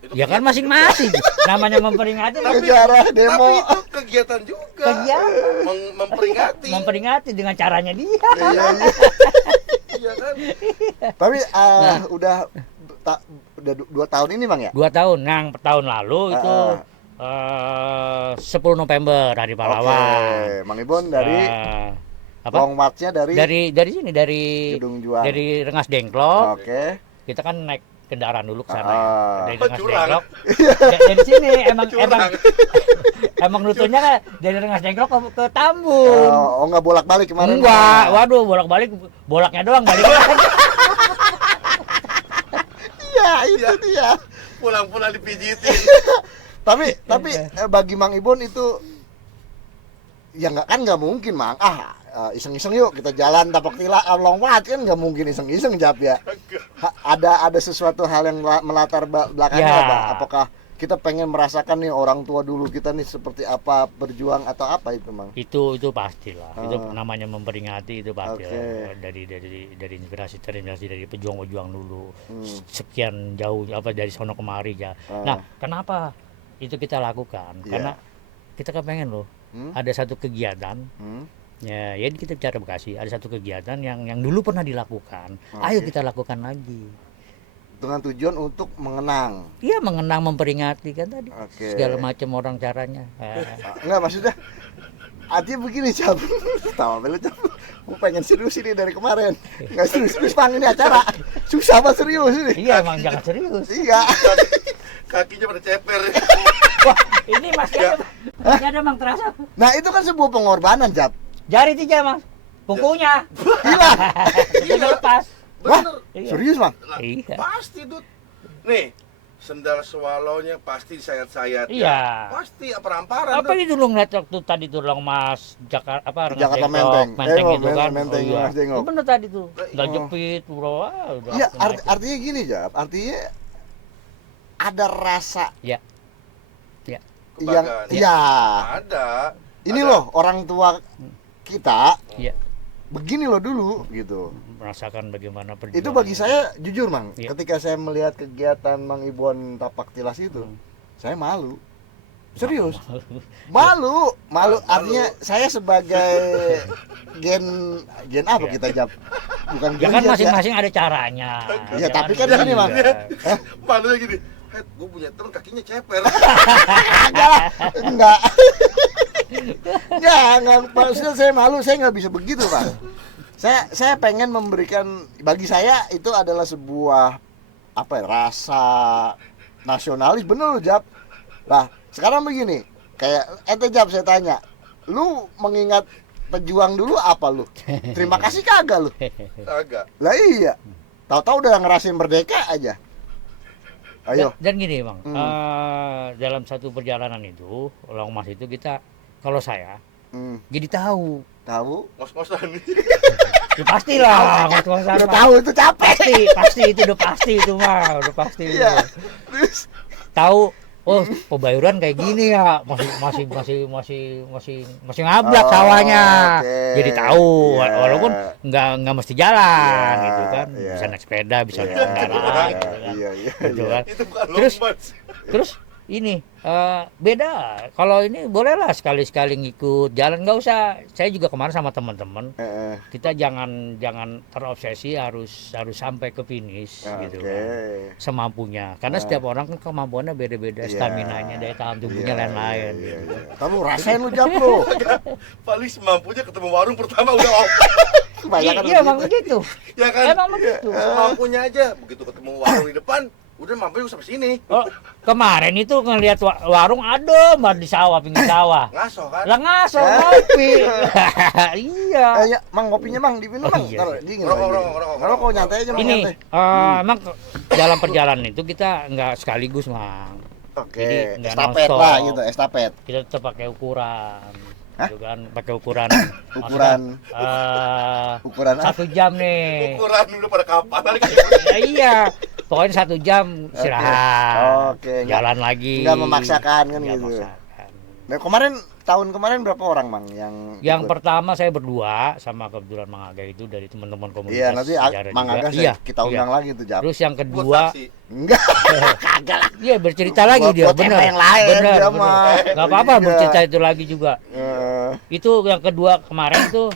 Itu Ya kan masing-masing. Namanya memperingati Ngejarah demo. Tapi itu kegiatan juga. kegiatan. Memperingati. Memperingati dengan caranya dia. Iya, iya. Iya kan? Tapi udah 2 tahun ini, Mang ya? 2 tahun. Yang tahun lalu itu 10 November Hari Pahlawan. Oke, Mang Ibon dari apa? long march-nya dari Dari sini dari Gedung Juang. dari Rengas Dengklok. Oke. Kita kan naik kendaraan dulu ke sana. Ah. Dari Oh, Rengas curang. Dengklok. Dari sini emang Curang. emang rutenya kan dari Rengas Dengklok ke Tambun. Oh, nggak bolak-balik kemarin? Enggak, waduh bolak-balik, bolaknya doang balik lagi. Iya, itu dia. Pulang-pulang dipijitin. Tapi bagi Mang Ibon itu ya nggak mungkin, Mang. Iseng-iseng yuk kita jalan tapak tila long march kan nggak mungkin iseng-iseng, Jap ya. Ada sesuatu hal yang melatar belakangnya Ya. apa? Apakah kita pengen merasakan nih orang tua dulu kita nih seperti apa berjuang atau apa itu, Mang? Itu pastilah. Itu Ah. namanya memperingati itu pasti. Oke. Dari inspirasi terinspirasi dari pejuang-pejuang dulu. Hmm. Sekian jauh dari sono kemari ya. Ah. Nah, kenapa itu kita lakukan? Iya. Karena kita kepengen loh ada satu kegiatan. Hmm. Ya kita bicara Bekasi, ada satu kegiatan yang dulu pernah dilakukan. Ayo Oke. kita lakukan lagi. Dengan tujuan untuk mengenang. Iya, mengenang, memperingati kan tadi. Oke. Segala macam orang caranya. Enggak, maksudnya artinya begini, Cap. Tahu apa lu, Cap? Gue pengen serius ini dari kemarin. Enggak serius, Bang, ini acara. Susah apa serius ini? Iya, emang jangan serius. Iya. Kakinya pada ceper. Wah, ini masih ada Mang terasa. Nah, itu kan sebuah pengorbanan, Cap. Jari 3 Mas. Kukunya. Gila. Itu lepas. Wah, Iya. serius, Bang? Nah, Iya. pasti, Dut. Nih, sendal swallownya pasti disayat-sayat. Iya. Pasti peramparan. Apa itu lu ngeliat waktu tadi tuh Long Mas Jakarta Rengas Jakarta Dengklok, Menteng. Menteng Oh, itu kan. Menteng, Oh, iya. Rengas Dengklok. Itu bener tadi tuh. Enggak Oh. jepit, bro. Udah Iya, aku naik. artinya gini, Jap. Artinya ada rasa Ya. yang Kebanggaan. iya. Ada. Ini Ada. loh orang tua kita Iya. begini loh dulu gitu. Merasakan bagaimana perjuangan. Itu bagi saya jujur, Mang, Iya. ketika saya melihat kegiatan Mang Ibon tapak tilas itu, saya malu. Serius. Malu. Malu. Artinya saya sebagai gen apa Iya. kita, Jap? Bukan Ya kan Jap, masing-masing ada caranya. Ya, Jangan tapi kan gitu. gini, Mang. Iya. Malunya gini. Gue punya temen kakinya ceper. Enggak. Enggak, maksudnya saya malu, saya nggak bisa begitu, Pak. Saya pengen memberikan, bagi saya itu adalah sebuah apa ya, rasa nasionalis, bener loh, Jap. Lah, sekarang begini, kayak ente, Jap, saya tanya, lu mengingat pejuang dulu apa lu? Terima kasih kagak lu? Agak. Lah iya. Tahu-tahu udah ngerasain merdeka aja. Ayo. Dan gini Bang, Hmm. dalam satu perjalanan itu, Long Mas itu kita, kalau saya, Hmm, jadi tahu. tahu? Ngos-ngosan nih. Ya pastilah, ngos-ngosan Udah mah. tahu itu capek. Pasti itu udah pasti itu mah, udah pasti. Iya. Itu. Terus Tahu oh Pebayuran kayak gini ya, masih ngablak sawahnya. oke. Jadi tahu Iya. walaupun nggak mesti jalan Iya, gitu kan. iya. Bisa naik sepeda, bisa naik Iya, kendaraan gitu kan. iya, iya, Gitu iya. kan. Itu bukan Terus- lomba. Terus ini beda. Kalau ini bolehlah sekali-sekali ngikut jalan, nggak usah. Saya juga kemarin sama teman-teman, Heeh. kita jangan terobsesi harus sampai ke finish gitu Oke. kan. Semampunya. Karena setiap orang kan kemampuannya beda-beda, Iya. stamina-nya, daya tahan tubuhnya Iya, lain-lain iya, gitu. iya. Tapi rasain lu Jap lu. Paling semampunya ketemu warung pertama udah off. Kebanyakan Iya emang begitu. begitu. Ya kan? Emang begitu. Semampunya aja. Begitu ketemu warung di depan, udah mampu sampai sini. Oh, kemarin itu ngelihat warung adem banget di sawah, pinggir sawah. Ngaso kan? Lah ngaso ngopi. Iya. Ya, Mang kopinya Mang diminum Oh, Mang. iya. Taruh dingin. Rokok, lagi. rokok. Ngerokok nyantai aja Mang, Ini nyantai. emang dalam perjalanan itu kita nggak sekaligus, Mang. Oke, jadi nggak estafet nonstop. lah gitu, estafet. Kita tetap pakai ukuran. Hah? Gitu kan, pakai ukuran. Ukuran ukuran apa? 1 jam nih. Ukuran dulu pada kapan? Ya, iya. Pokoknya 1 jam istirahat. Oke, Jalan lagi. Nggak memaksakan kan Nggak gitu. memaksakan. Nah, tahun kemarin berapa orang Mang yang Yang ikut? pertama saya berdua sama kebetulan Mang Aga itu dari teman-teman komunitas. Iya, nanti sejarah Mang juga. Aga Iya, kita undang lagi tuh Jap. Terus yang Buat kedua, saksi. Enggak, kagak lah. iya bercerita lagi dia, Buat bener. tema yang lain Bener, dia bener. mah. Nggak apa-apa Iya. bercerita itu lagi juga. Eh, Itu yang kedua kemarin tuh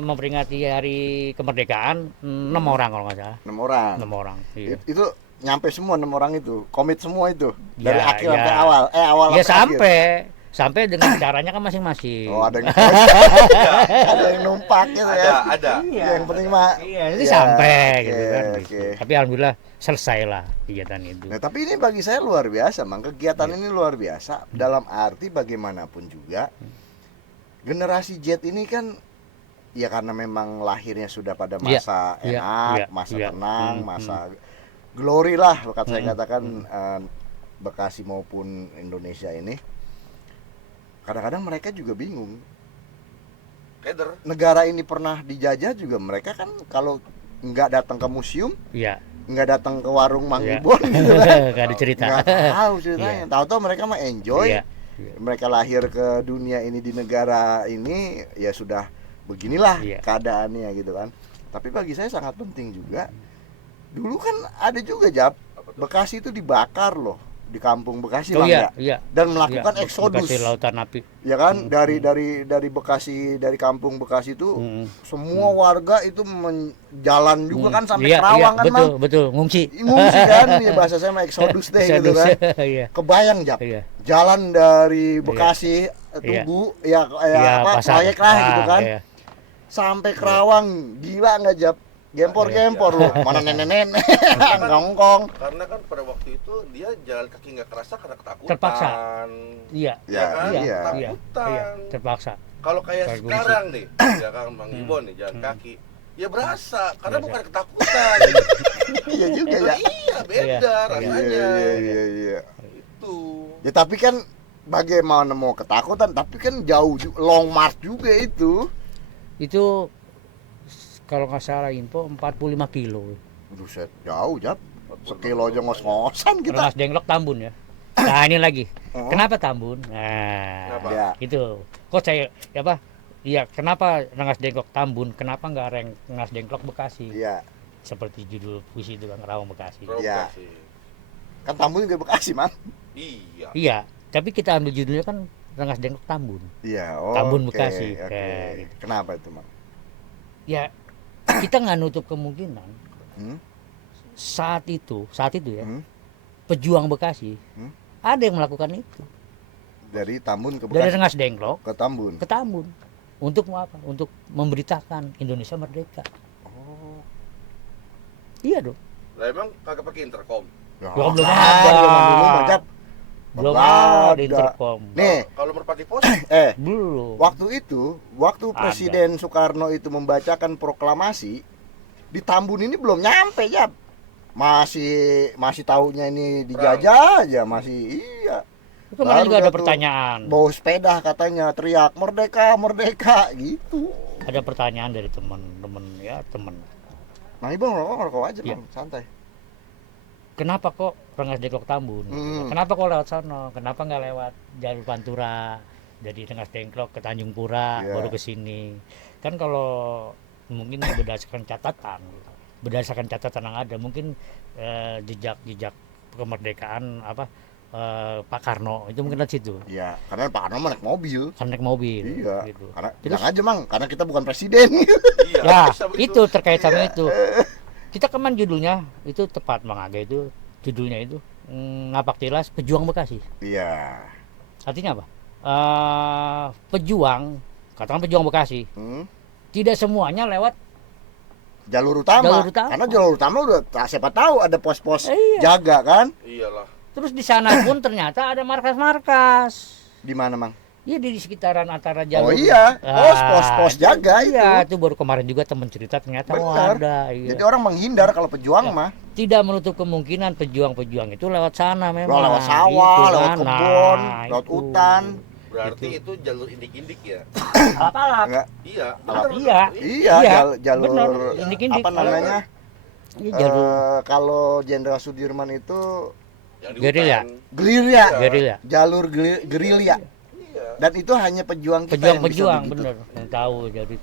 memperingati hari kemerdekaan 6 orang kalau nggak salah. 6 orang. 6 orang. Iya. Itu nyampe semua 6 orang itu, komit semua itu dari Ya, akhir ya. sampai awal. Awal Ya sampai akhir. sampai dengan caranya kan masing-masing. Oh, ada yang ada yang numpak gitu Ada, ya. ada. Iya, yang penting mah. Iya, itu Iya, sampai oke, gitu kan. oke. Gitu. Tapi alhamdulillah selesai lah kegiatan itu. Nah, tapi ini bagi saya luar biasa, Mang. Kegiatan Iya. ini luar biasa dalam arti bagaimanapun juga generasi Z ini kan ya karena memang lahirnya sudah pada Iya, masa iya, enak, iya, masa iya. tenang, Hmm, masa glory lah kalau saya Hmm, katakan Bekasi maupun Indonesia ini. Kadang-kadang mereka juga bingung. Keder. Negara ini pernah dijajah juga mereka kan kalau nggak datang ke museum, Iya. nggak datang ke warung Mang Iya. Ibon gitu kan. Gak ada cerita. Nggak tahu ceritanya. Tahu-tahu mereka mah enjoy. Iya. Mereka lahir ke dunia ini di negara ini ya sudah beginilah Iya. keadaannya gitu kan. Tapi bagi saya sangat penting juga. Dulu kan ada juga Jap, Bekasi itu dibakar loh di kampung Bekasi Oh Bang, iya, ya. iya. Dan melakukan Iya, eksodus. Bekasi lautan api. Ya kan dari Bekasi, dari kampung Bekasi itu Hmm. semua warga itu jalan juga kan sampai Iya, Kerawang kan betul, Mang. betul, ngungsi. Ngungsi kan, ya bahasa saya mah eksodus deh gitu kan. Iya. Kebayang Jap. Iya. Jalan dari Bekasi Iya. Tugu ya Iya, apa pasar. proyek lah gitu kan. Iya. Sampai Kerawang, gila nggak Jap? Gempor-gempor loh. Mana nenek-nenek ngongkong. Karena kan pada waktu itu dia jalan kaki nggak kerasa karena ketakutan. Terpaksa. Iya. Ya, kan? iya. Iya, Ketakutan. iya, terpaksa. Kalau kayak Kayak sekarang nih, ya kan Bang Ibon nih jalan kaki. Ya berasa karena Berasa. bukan ketakutan. Iya juga ya. Iya, beda Iya, rasanya. Iya. Itu. Ya tapi kan bagaimana mau ketakutan, tapi kan jauh long march juga itu. Itu kalau nggak salah info 45 kilo. Buset, jauh Jap. Sekilo aja ngos-ngosan kita. Rengas Dengklok Tambun ya. Nah ini lagi. Oh. Kenapa Tambun? Nah, Kenapa? Ya. itu. Kok saya apa? Iya, kenapa Rengas Dengklok Tambun? Kenapa nggak Rengas Dengklok Bekasi? Iya. Seperti judul puisi itu kan Rawang Bekasi. Iya. Provokasi. Kan Tambun juga Bekasi, Mang. Iya. Iya, tapi kita ambil judulnya kan Rengas Dengklok Tambun. Iya, oh. Tambun oke, Bekasi. oke. Kayak gitu. Kenapa itu, Mang? Ya, kita nggak nutup kemungkinan Hmm? saat itu ya, Hmm? pejuang Bekasi Hmm? ada yang melakukan itu Dari Tambun ke dari Bekasi Rengas Dengklok ke Tambun. ke Tambun untuk mau apa? Untuk memberitakan Indonesia merdeka. Oh. Iya dong. Lah emang kagak pakai intercom. Ya, Belum kan, ada. zaman dulu mah, Jap. Belum Nggak ada intercom. Nih, Kalau Merpati Pos Belum. waktu Ada. Presiden Soekarno itu membacakan proklamasi di Tambun ini belum nyampe ya, masih taunya ini dijajah aja, masih iya. Kemarin Baru juga ada dah tuh pertanyaan. bawa sepeda katanya teriak merdeka merdeka gitu. Ada pertanyaan dari teman-teman ya teman. Nah, Ibu ngerokok aja Iya. Bang, santai. kenapa kok Rengas Dengklok Tambun? Kenapa kok lewat sana? Kenapa nggak lewat jalur Pantura? Dari Rengas Dengklok ke Tanjung Pura, baru ke sini. Kan kalau mungkin berdasarkan catatan yang ada, mungkin jejak kemerdekaan Pak Karno itu mungkin dari situ. Iya, karena Pak Karno naik mobil. Kan naik mobil. Iya. Gitu. Karena bilang aja Mang, karena kita bukan presiden. Iya, Ya, bisa begitu. itu terkait sama itu. Kita kemarin judulnya itu tepat Bang Aga, itu judulnya itu Ngapak Tilas Pejuang Bekasi. Iya. Artinya apa? Pejuang, katakan pejuang Bekasi, tidak semuanya lewat Jalur utama. Karena jalur utama udah siapa tahu ada pos-pos jaga kan? Iyalah. Terus di sana pun ternyata ada markas-markas. Di mana, Mang? Iya di sekitaran antara jalur. Oh iya, pos jaga itu. Iya, itu baru kemarin juga teman cerita ternyata ada. Iya. Jadi orang menghindar kalau pejuang mah. Tidak menutup kemungkinan pejuang-pejuang itu lewat sana memang. Lewat sawah, Gitu, lewat kebun, lewat itu. hutan. Berarti itu jalur indik-indik ya? Alap-alap. Enggak. Iya. Iya. Iya, jalur bener. Indik-indik. apa namanya? Iya, jalur Kalau Jenderal Sudirman itu Yang di Gerilya. hutan. gerilya. Gerilya. Jalur gerilya. Iya. Dan itu hanya pejuang kita yang bisa Pejuang-pejuang begitu. bener yang tahu jadi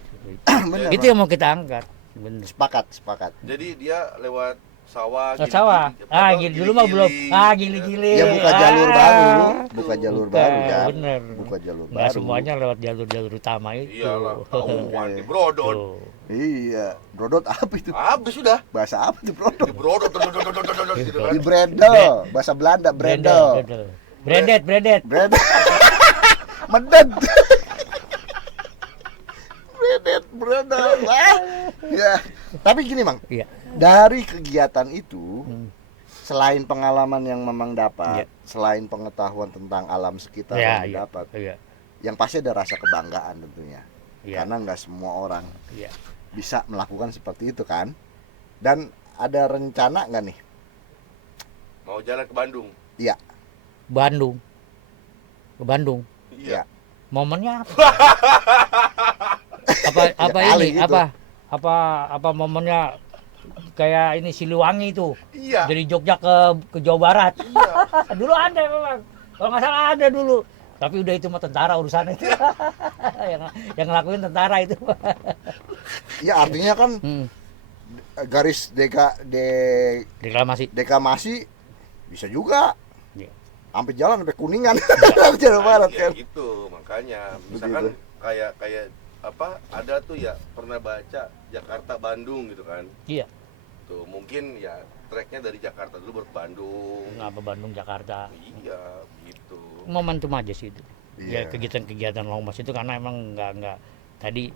Bener, itu Bang. yang mau kita angkat. Bener. Sepakat. Jadi dia lewat sawah, Lewat sawah. Gini dulu mah belum. Gili-gili. Ya buka jalur baru, buka jalur baru kan. Bener. Buka jalur Nggak baru. semuanya lewat jalur-jalur utama itu. Iyalah, tahuan di Brodot. Tuh. Iya, brodot apa itu? Habis sudah. Bahasa apa itu brodot? Di Brodot gitu kan. Di bredel, bahasa Belanda bredel. Bredet. Bredel. Meded. Bredel. Wah. Ya, tapi gini, Mang. Iya. Dari kegiatan itu, selain pengalaman yang memang dapat, selain pengetahuan tentang alam sekitar yang dapat, yang pasti ada rasa kebanggaan tentunya. Karena nggak semua orang bisa melakukan seperti itu kan. Dan ada rencana nggak nih? Mau jalan ke Bandung. Iya. Ke Bandung. Iya. Momennya apa Ya, kali ini gitu. apa momennya kayak ini Siliwangi itu. Iya. Dari Jogja ke Jawa Barat. Dulu ada memang. Kalau nggak salah ada dulu. Tapi udah itu mah tentara urusannya itu. yang ngelakuin tentara itu. Ya artinya kan garis deklamasi bisa juga. Iya. Sampai jalan sampai Kuningan. Jawa Barat Iya kan. gitu, makanya misalkan kayak apa ada tuh ya pernah baca Jakarta Bandung gitu kan. Iya. Tuh mungkin ya treknya dari Jakarta dulu baru ke Bandung. Ngapa Bandung Jakarta. Iya, gitu. Momentum aja sih itu. Ya Iya. kegiatan Longmas itu karena emang nggak tadi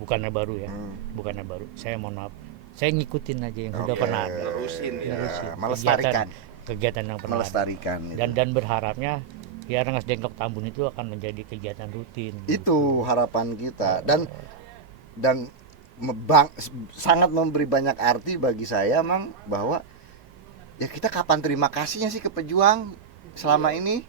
bukannya baru ya. Bukannya baru. Saya mohon maaf. Saya ngikutin aja yang sudah pernah ada. Nerusin ya. Nerusin. Melestarikan. Kegiatan yang pernah ada. Melestarikan. Dan berharapnya ya Rengas Dengklok Tambun itu akan menjadi kegiatan rutin. Itu harapan kita dan sangat memberi banyak arti bagi saya, Mang, bahwa ya kita kapan terima kasihnya sih ke pejuang selama ini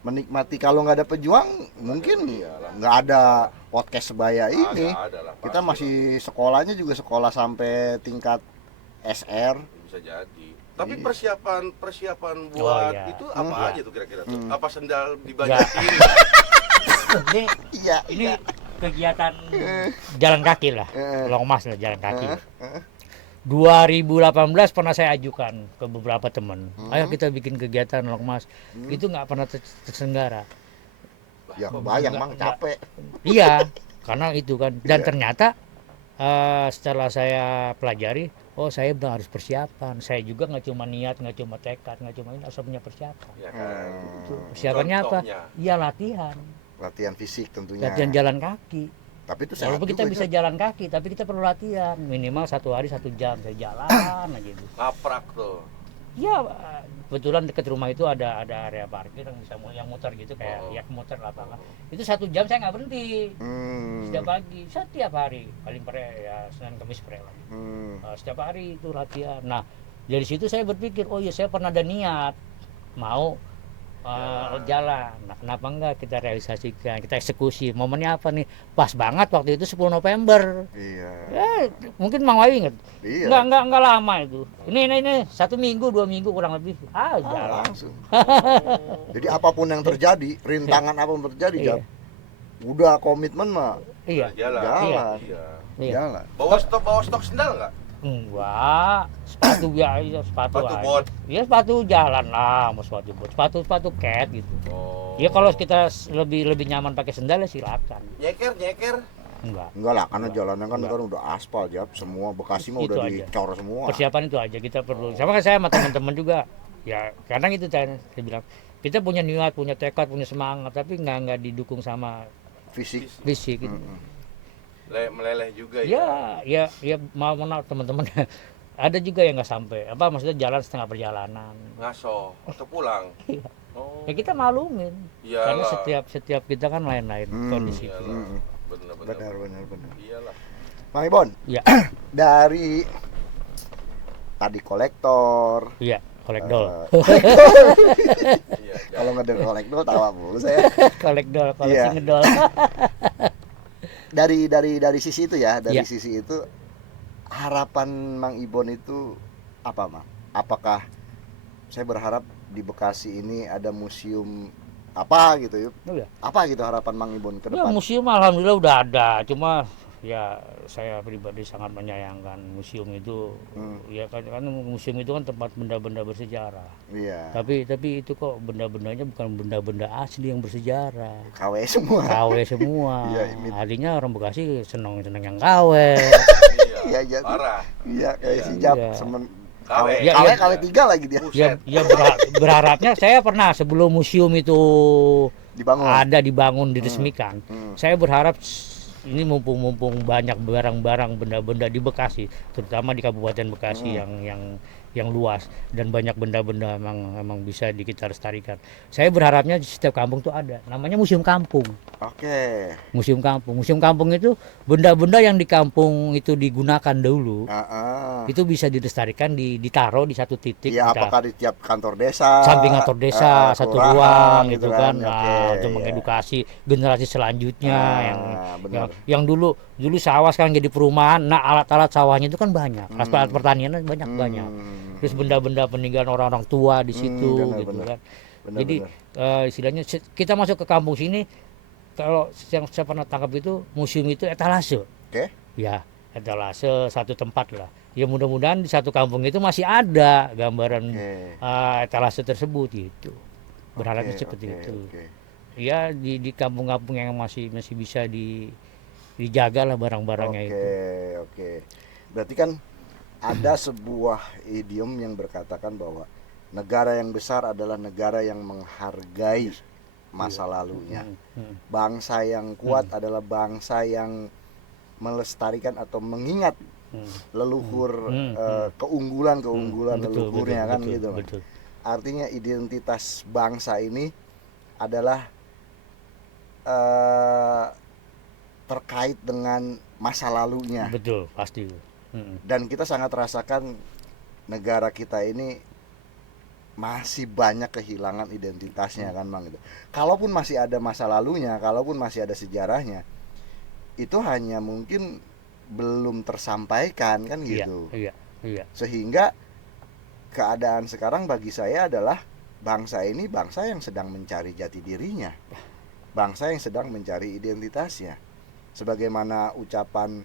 menikmati. Kalau nggak ada pejuang mungkin nggak ada podcast sebaya ini. Ada lah, Kita pasti masih sekolahnya juga sekolah sampai tingkat SR. lah. Bisa jadi. Tapi persiapan buat itu apa aja tuh kira-kira tuh? Apa sendal dibanyakin? Ini kegiatan jalan kaki lah, Longmas lah jalan kaki. 2018 pernah saya ajukan ke beberapa teman, ayo kita bikin kegiatan Longmas. Itu nggak pernah terselenggara. Ya kebayang, Mang, capek. Iya, karena itu kan. Dan ternyata setelah saya pelajari, oh saya udah harus persiapan. Saya juga nggak cuma niat, nggak cuma tekad, nggak cuma ini, harus punya persiapan. Ya kan. Persiapannya apa? Contohnya? Iya latihan. Latihan fisik tentunya. Latihan jalan kaki. Tapi itu sehat Walaupun kita juga bisa itu. jalan kaki, tapi kita perlu latihan minimal 1 hari 1 jam saya jalan aja gitu. Ngaprak tuh. Ya kebetulan dekat rumah itu ada area parkir yang bisa yang muter gitu kayak yak muter lapangan. Itu 1 jam saya nggak berhenti. Setiap pagi, setiap hari paling ya Senin Kamis lagi. Setiap hari itu latihan. Nah dari situ saya berpikir, oh iya saya pernah ada niat mau jalan. Nah, kenapa enggak kita realisasikan, kita eksekusi. Momennya apa nih? Pas banget waktu itu 10 November. Iya. Mungkin Mang Wayu inget. Iya. Enggak lama itu. Ini 1 minggu, 2 minggu kurang lebih. Jalan. Langsung. Jadi apapun yang terjadi, rintangan apapun terjadi, Iya. Jap, udah komitmen mah Iya. Jalan. jalan. Iya. Iya. Jalan. Bawa stok sendal nggak? Enggak, sepatu biasa, sepatu Sepatu aja. bot. Ya sepatu jalan lah, mau sepatu bot, sepatu cat gitu. Oh. Ya kalau kita lebih nyaman pakai sendal ya silakan. Nyeker. Enggak. Enggak lah, karena jalannya kan udah aspal, Jap. Semua Bekasi mah Itu udah aja. dicor semua. Persiapan itu aja kita perlu. Sama kan saya sama teman-teman juga. Ya kadang itu saya bilang kita punya niat, punya tekad, punya semangat, tapi nggak didukung sama Fisik. fisik gitu. Meleleh juga ya. Ya mau teman-teman. Ada juga yang nggak sampai. Apa maksudnya jalan setengah perjalanan. Ngaso atau pulang. Iya. Oh. Ya kita maklumin. Karena Iyalah. setiap kita kan lain-lain kondisi. Iyalah. Benar. Iyalah. Mang Ibon, Iya. dari tadi kolektor. Iya, kolekdol. Iya. Kalau ngedengar kolektor tawa mulu saya. Kolekdol, koleksi Iya. ngedol. Dari sisi itu ya, dari Iya. sisi itu harapan Mang Ibon itu apa, Mang? Apakah saya berharap di Bekasi ini ada museum apa gitu yuk? Iya. Apa gitu harapan Mang Ibon ke Ya depan? museum alhamdulillah udah ada, cuma ya saya pribadi sangat menyayangkan museum itu. Ya kan museum itu kan tempat benda-benda bersejarah. Iya. Tapi itu kok benda-bendanya bukan benda-benda asli yang bersejarah. KW semua. KW semua. Iya, Artinya orang Bekasi seneng yang KW. Iya, iya. Parah. Iya, kayak si Jap Iya. semen KW. Ya, KW ya. KW 3 lagi dia Ya berharapnya saya pernah sebelum museum itu dibangun. dibangun diresmikan. Saya berharap ini mumpung banyak barang-barang benda-benda di Bekasi, terutama di Kabupaten Bekasi yang luas dan banyak benda-benda emang bisa kita lestarikan. Saya berharapnya di setiap kampung tuh ada, namanya museum kampung. Oke. Museum kampung itu benda-benda yang di kampung itu digunakan dulu. Itu bisa dilestarikan, ditaruh di satu titik. Ya, apakah di tiap kantor desa, samping kantor desa, satu kelurahan, ruang gitu kan. Oke, Untuk iya. mengedukasi generasi selanjutnya benar. yang dulu sawah sekarang jadi perumahan. Nah, alat-alat sawahnya itu kan banyak. Alat pertanian banyak. Terus benda-benda peninggalan orang-orang tua di situ benar, gitu benar. kan. Benar, Jadi istilahnya kita masuk ke kampung sini, kalau yang saya pernah tangkap itu museum itu etalase. Oke. Ya, etalase satu tempat lah. Ya mudah-mudahan di satu kampung itu masih ada gambaran etalase tersebut gitu. Berharapnya seperti itu. Ya di kampung-kampung yang masih bisa dijaga lah barang-barangnya itu. Oke. Berarti kan ada sebuah idiom yang berkatakan bahwa negara yang besar adalah negara yang menghargai masa lalunya. Bangsa yang kuat adalah bangsa yang melestarikan atau mengingat leluhur, keunggulan leluhurnya kan gitu. Betul. Artinya identitas bangsa ini adalah terkait dengan masa lalunya. Betul, pasti. Dan kita sangat rasakan negara kita ini masih banyak kehilangan identitasnya kan Bang gitu. Kalaupun masih ada masa lalunya, kalaupun masih ada sejarahnya, itu hanya mungkin belum tersampaikan kan gitu. Iya. Sehingga keadaan sekarang bagi saya adalah bangsa ini bangsa yang sedang mencari jati dirinya. Bangsa yang sedang mencari identitasnya. Sebagaimana ucapan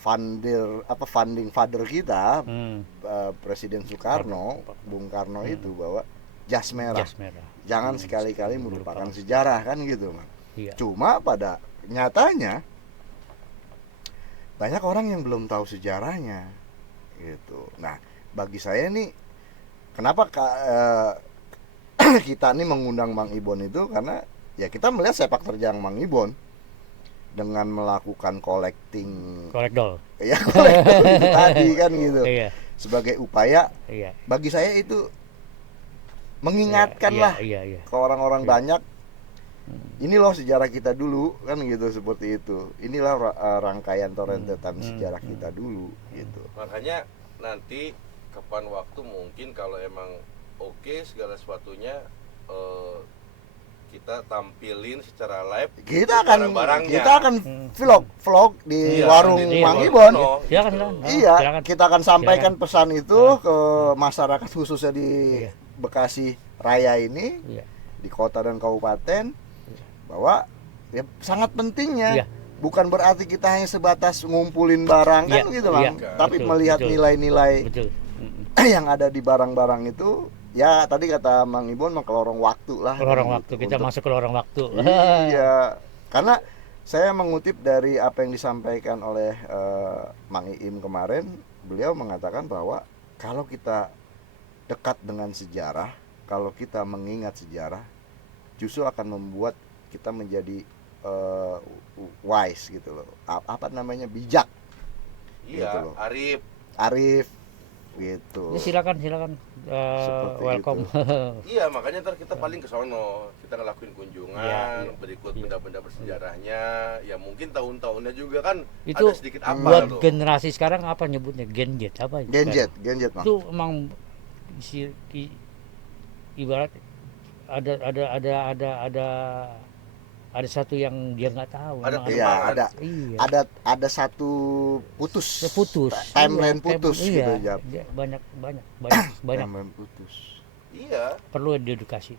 founding father kita, Presiden Soekarno, Bung Karno itu bahwa jas merah. Jangan sekali-kali melupakan sejarah kan gitu, Bang. Iya. Cuma pada nyatanya banyak orang yang belum tahu sejarahnya gitu. Nah, bagi saya nih kenapa kita nih mengundang Mang Ibon itu karena ya kita melihat sepak terjang Mang Ibon dengan melakukan kolekdol ya kolektor itu tadi kan gitu. Iya. Sebagai upaya bagi saya itu mengingatkan lah ke orang-orang banyak ini loh sejarah kita dulu kan gitu, seperti itu. Inilah rangkaian rentetan sejarah kita dulu gitu. Makanya nanti kapan waktu mungkin kalau emang oke segala sesuatunya kita tampilin secara live Kita akan barang-barangnya. vlog di Iya, warung di Mang warung Ibon. sono. Silakan, Gitu. silakan. Iya, Silakan. kita akan sampaikan pesan itu ke masyarakat khususnya di Iya. Bekasi Raya ini, Iya. di kota dan kabupaten, bahwa ya sangat pentingnya. Iya. Bukan berarti kita hanya sebatas ngumpulin barang kan Iya, gitu Bang, iya, tapi betul, melihat betul. nilai-nilai Betul. yang ada di barang-barang itu. Ya tadi kata Mang Ibon mah ke lorong waktu lah. Lorong kan waktu, gitu, kita untuk- masuk ke lorong waktu. Iya, karena saya mengutip dari apa yang disampaikan oleh Mang Iim kemarin, beliau mengatakan bahwa kalau kita dekat dengan sejarah, kalau kita mengingat sejarah, justru akan membuat kita menjadi wise gitu loh. Apa namanya, bijak, gitu Iya, loh. Arif. arif, gitu. Ya, silakan Seperti welcome. Iya, makanya ntar kita paling ke sono, kita ngelakuin kunjungan, Iya, iya. berikut Iya. benda-benda bersejarahnya. Ya mungkin tahun-tahunnya juga kan Itu ada sedikit apa buat tuh. generasi sekarang apa nyebutnya, Gen Z apa itu? Genjet Bang. Itu emang ibarat ada satu yang dia nggak tahu. Ada Emang Iya, perkembangan. iya. ada satu putus. Putus. Timeline Iya, putus iya. gitu, Jap. Dia banyak Timeline putus. Iya, perlu diedukasi.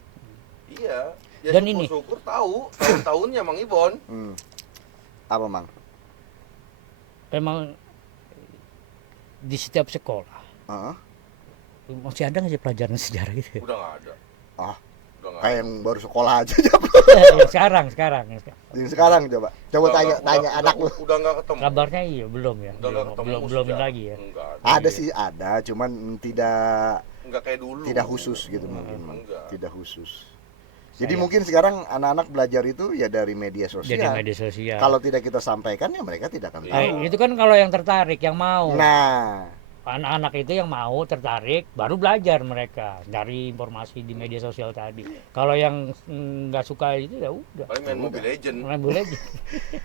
iya. Ya Dan ini- syukur-syukur tahu tahun-tahunnya Mang Ibon. Apa Mang? Memang di setiap sekolah Heeh. masih ada nggak sih pelajaran sejarah gitu? Udah nggak ada. Ah, Udah nggak kayak ada. yang baru sekolah aja Jap. Ya, sekarang. Yang sekarang coba Udah tanya nggak- anak lu. Udah nggak ketemu. Kabarnya iya belum ya, Udah nggak ketemu belum sejarah. lagi ya. Enggak ada. Ada Iya. sih, ada, cuman tidak Enggak kayak dulu. khusus gitu mungkin, Mang. Enggak. Tidak khusus. Jadi Saya- mungkin sekarang anak-anak belajar itu ya dari media Jadi sosial. media sosial. Kalau tidak kita sampaikan ya mereka tidak akan tahu. Itu kan kalau yang tertarik, yang mau. Nah, Anak-anak itu yang mau tertarik baru belajar mereka dari informasi di media sosial tadi. Kalau yang nggak suka itu ya udah. Paling main Mobile Legend. Mulai boleh aja.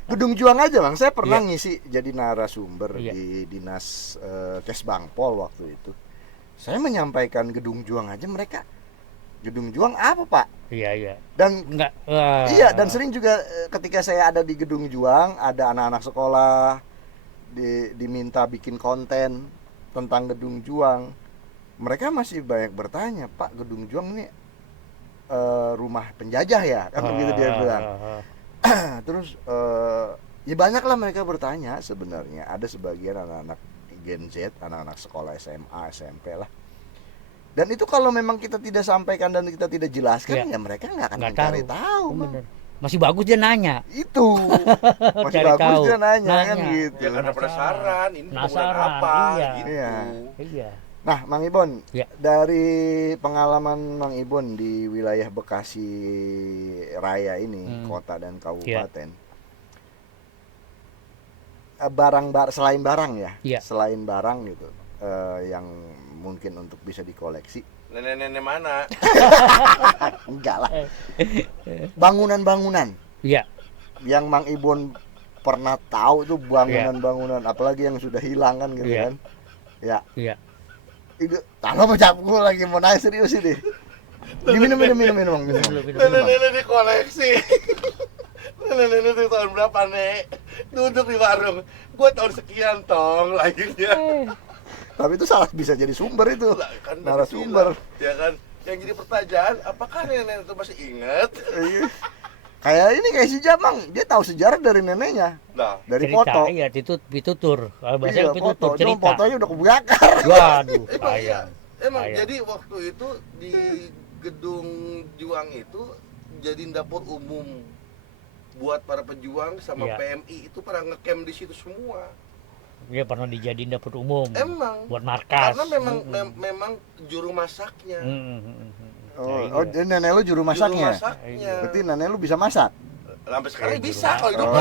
Gedung Juang aja Bang, saya pernah Iya. ngisi jadi narasumber Iya. di dinas Kesbangpol waktu itu. Saya menyampaikan Gedung Juang aja, mereka Gedung Juang apa Pak? Iya. Dan Enggak. iya, dan sering juga ketika saya ada di Gedung Juang, ada anak-anak sekolah diminta bikin konten tentang Gedung Juang. Mereka masih banyak bertanya, Pak, Gedung Juang ini rumah penjajah ya? Kan begitu dia bilang. Terus ya banyaklah mereka bertanya sebenarnya. Ada sebagian anak-anak Gen Z, anak-anak sekolah SMA, SMP lah. Dan itu kalau memang kita tidak sampaikan dan kita tidak jelaskan, Iya. ya mereka nggak akan Nggak mencari tahu. Bang. Bener. Masih bagus dia nanya. Itu masih Cari bagus tahu. dia nanya kan Nanya. gitu. Ya karena penasaran, ini bangunan Penasaran, apa iya. gitu. Iya. Iya. Nah, Mang Ibon, Ya. dari pengalaman Mang Ibon di wilayah Bekasi Raya ini, kota dan kabupaten, selain barang ya, Iya. selain barang gitu, yang mungkin untuk bisa dikoleksi, Nenek-nenek mana? enggak lah, bangunan-bangunan Iya. yang Mang Ibon pernah tahu itu bangunan-bangunan, apalagi yang sudah hilang kan gitu Iya. kan, ya. Iya. Itu tanah pecah, gue lagi mau naik serius ini. Minum. Nenek-nenek di koleksi. Nenek-nenek itu tahun berapa, Nek? Duduk di warung. Gua tahun sekian tong lahirnya. Tapi itu salah, bisa jadi sumber itu. Lah, kan udah Narasumber. dibilang, ya kan? Yang jadi pertanyaan, apakah nenek itu masih ingat? Iya. Kayak ini kayak si Jamang, dia tahu sejarah dari neneknya, Nah, dari Cerita, foto. iya, pitutur. Kalau bahasa Iya, pitutur foto. Cuma cerita. fotonya udah kebakar. Waduh, emang iya. sayang. Emang Sayang. jadi waktu itu di Gedung Juang itu jadi dapur umum buat para pejuang sama Iya. PMI itu pada ngecamp di situ semua. Dia pernah dijadiin dapur umum. Emang. Buat markas. Karena memang juru masaknya. Oh, jadi nenek lu juru masaknya. Juru masaknya. Berarti nenek lu bisa masak. Sampai sekarang Juru bisa masak. kalau hidup. Oh.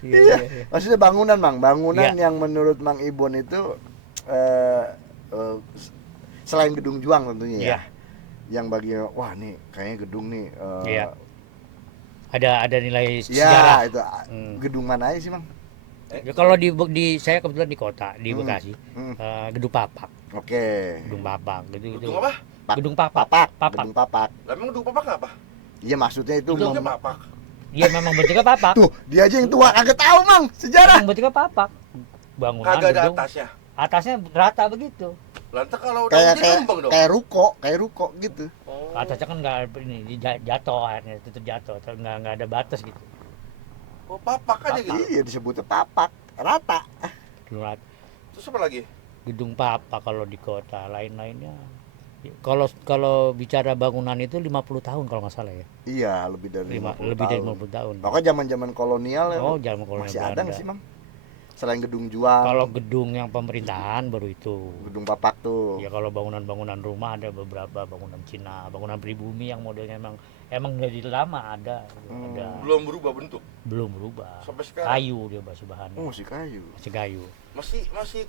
Iya. Maksudnya bangunan, Mang. Bangunan Iya. yang menurut Mang Ibon itu selain Gedung Juang tentunya ya. Iya. Yang bagi wah nih kayaknya gedung nih Iya. Ada nilai ya sejarah. itu gedung mana aja sih, Mang? Ya, kalau di saya kebetulan di kota di Bekasi, Gedung Papak. Oke. Gedung Papak gitu. Gedung apa? Gedung Papak. Gedung Papak. Lah emang gedung papak apa? Iya maksudnya itu Gedungnya papak. Iya memang bentuknya papak. Tuh, dia aja yang tua kagak tahu, Mang, sejarah. Memang bentuknya papak. Bangunan Kagak ada gedung, atasnya. Atasnya rata begitu. Lantas kalau udah Kayak hujan ngembang dong. kayak ruko gitu. Oh. Atasnya kan nggak ini jatuh airnya, tutup jatuh, atau nggak ada batas gitu. Oh, papak aja gitu. Iya disebutnya papak, rata. Gedung rata. Terus apa lagi? Gedung papak kalau di kota, lain-lainnya. Kalau bicara bangunan itu 50 tahun kalau nggak salah ya. Iya, lebih dari 50 Lebih dari tahun. 50 tahun. Pokoknya zaman-zaman kolonial ya. Oh, zaman kolonial masih ada Belanda. nggak sih, Mang? Selain gedung juang, Kalau gedung yang pemerintahan baru itu. gedung papak tuh. Ya kalau bangunan-bangunan rumah ada beberapa bangunan Cina, bangunan pribumi yang modelnya emang dari lama ada. Belum berubah bentuk Belum berubah. sampai sekarang. Kayu dia masih bahannya. Oh, masih kayu. Masih kayu. Masih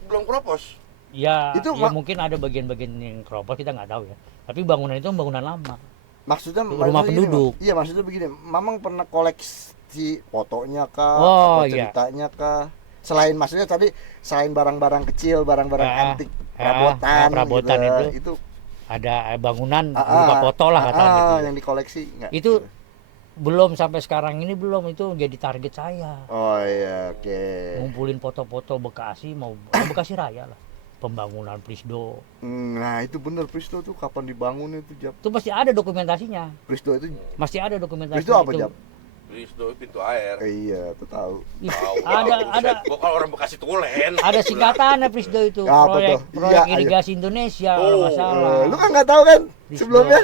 belum keropos. Ya, Itu ya mungkin ada bagian-bagian yang keropos kita nggak tahu ya. Tapi bangunan itu bangunan lama. Maksudnya Rumah maksudnya gini, penduduk. Mang. Iya, maksudnya begini. Mamang pernah koleksi fotonya kah? Oh, atau iya. ceritanya kah? Selain maksudnya tadi selain barang-barang kecil, barang-barang antik, perabotan gitu, itu Ada bangunan berupa foto lah kata gitu. yang dikoleksi nggak? Itu belum sampai sekarang ini belum itu jadi target saya. Oh iya, oke. Ngumpulin foto-foto Bekasi Bekasi Raya lah. Pembangunan Prisdo. Nah, itu bener Pristo tuh kapan dibangun itu, Jap? Itu masih ada dokumentasinya. Pristo itu Masih ada dokumentasinya. Pristo apa, itu. Jap? Prisdo pintu air. Iya, tuh tahu. Tahu. Ada. Gua kalau orang Bekasi tulen. Ada singkatannya Prisdo itu. Apa Proyek tuh? proyek Iya, ayo. irigasi Indonesia kalau nggak salah. Lu kan nggak tahu kan Prisdo. sebelumnya?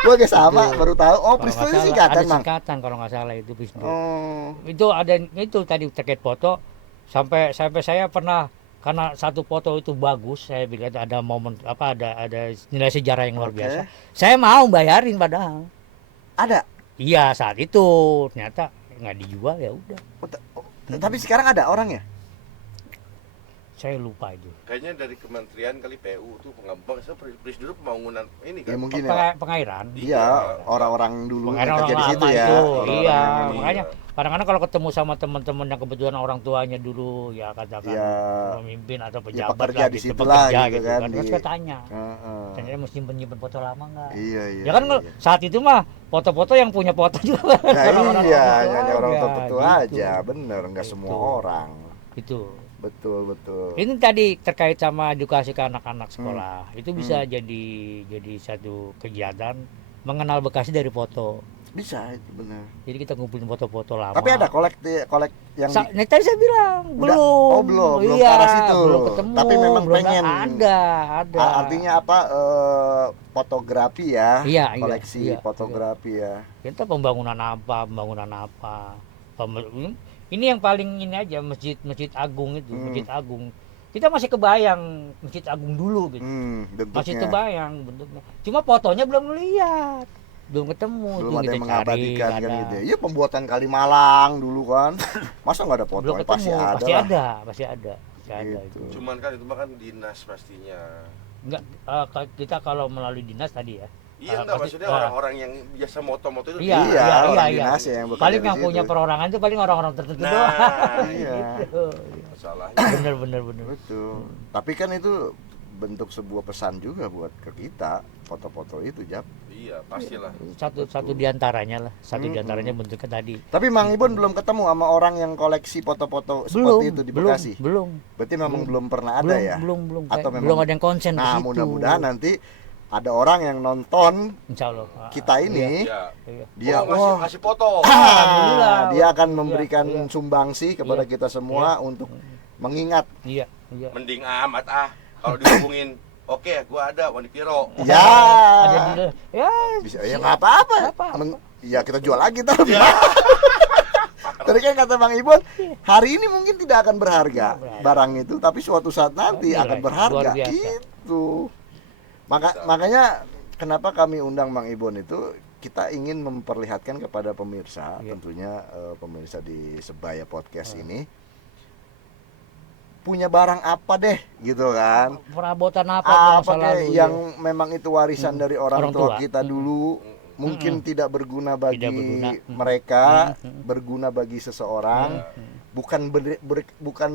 Gua kayak sama, Prisdo. baru tahu. Oh, Kalau Pristo nggak itu salah, singkatan, ada Mang. singkatan kalau nggak salah itu Prisdo. Oh. Itu ada itu tadi terkait foto sampai saya pernah karena satu foto itu bagus saya bilang ada momen ada nilai sejarah yang luar Oke. biasa. Saya mau bayarin padahal. Ada. Iya saat itu ternyata nggak dijual ya udah. Tapi sekarang ada orang ya? Saya lupa itu. Kayaknya dari kementerian kali PU tuh pengembang Prisdo pembangunan ini Ya kan. mungkin ya. Pengairan. Iya, orang-orang dulu yang Pengairan kerja di orang situ lama ya. itu. Orang-orang Iya, yang- makanya kadang-kadang kalau ketemu sama teman-teman yang kebetulan orang tuanya dulu ya katakan Iya. pemimpin atau Ya, pejabat pekerja lah di gitu, situ pekerja lah, gitu gitu kan, kan. Terus di- saya tanya, Heeh. ternyata mesti nyimpen foto lama nggak? Iya, iya. Ya kan iya. saat itu mah foto-foto yang punya foto juga. Nah, Orang-orang iya, tertentu hanya orang aja, tertentu gitu. aja, bener, nggak Gitu. semua orang. Itu. Betul, betul. Ini tadi terkait sama edukasi ke anak-anak sekolah. Hmm. Itu bisa jadi satu kegiatan mengenal Bekasi dari foto. Bisa itu benar. Jadi kita ngumpulin foto-foto lama. Tapi ada kolek yang Nah, tadi saya bilang Udah? belum. Oh, belum ke Iya, arah situ. belum ketemu. Tapi memang belum pengen. ada. artinya apa? Fotografi ya. Iya, iya, Koleksi iya, fotografi ya. Kita pembangunan apa. Ini yang paling ini aja Masjid Agung itu, Masjid Agung. Kita masih kebayang Masjid Agung dulu gitu. Bentuknya. Masih kebayang bentuknya. Cuma fotonya belum lihat. Belum ketemu Belum tuh ada kita yang cari, mengabadikan nggak kan ada. gitu. Iya, pembuatan Kalimalang dulu kan. Masa nggak ada foto? Belum ketemu, Pasti ada. pasti lah. ada, pasti ada. Pasti ada Gitu. itu. Cuman kan itu mah kan dinas pastinya. Enggak, kita kalau melalui dinas tadi ya. Iya enggak, pasti- maksudnya orang-orang yang biasa moto-moto itu Iya, Iya, orang iya. dinas ya yang bekerja Paling di yang punya situ. perorangan itu paling orang-orang tertentu Nah, doang. Iya. Gitu. masalahnya. Bener. Betul. Tapi kan itu bentuk sebuah pesan juga buat ke kita, foto-foto itu, Jap. Iya, pastilah. Satu diantaranya lah, diantaranya bentuknya tadi. Tapi Mang Ibon belum ketemu sama orang yang koleksi foto-foto seperti itu di Bekasi. Belum. Berarti memang belum pernah ada ya. Belum. Atau Belum memang- ada yang konsen ke Nah, situ. mudah-mudahan nanti ada orang yang nonton Insya Allah. kita ini, Iya. Iya. dia ngasih foto. Alhamdulillah. dia akan Iya, memberikan iya. sumbangsi kepada Iya. kita semua untuk mengingat. Iya. Mending amat kalau dihubungin. Oke, gua ada Wanipiro. Ya, Ada di ya. bisa ya nggak apa-apa. Nggak apa-apa. Ya kita jual lagi tapi. Tadi kan kata Bang Ibon, hari ini mungkin tidak akan berharga barang itu, tapi suatu saat nanti Iya, akan luar berharga. biasa. Itu. Makanya kenapa kami undang Bang Ibon itu, kita ingin memperlihatkan kepada pemirsa, Iya. tentunya pemirsa di Sebaya Podcast ini punya barang apa deh gitu kan. Perabotan apa Apa masa kayak lalu, yang ya. memang itu warisan dari orang Orang tua tua. kita dulu, mungkin tidak berguna bagi Tidak berguna. mereka, berguna bagi seseorang. bukan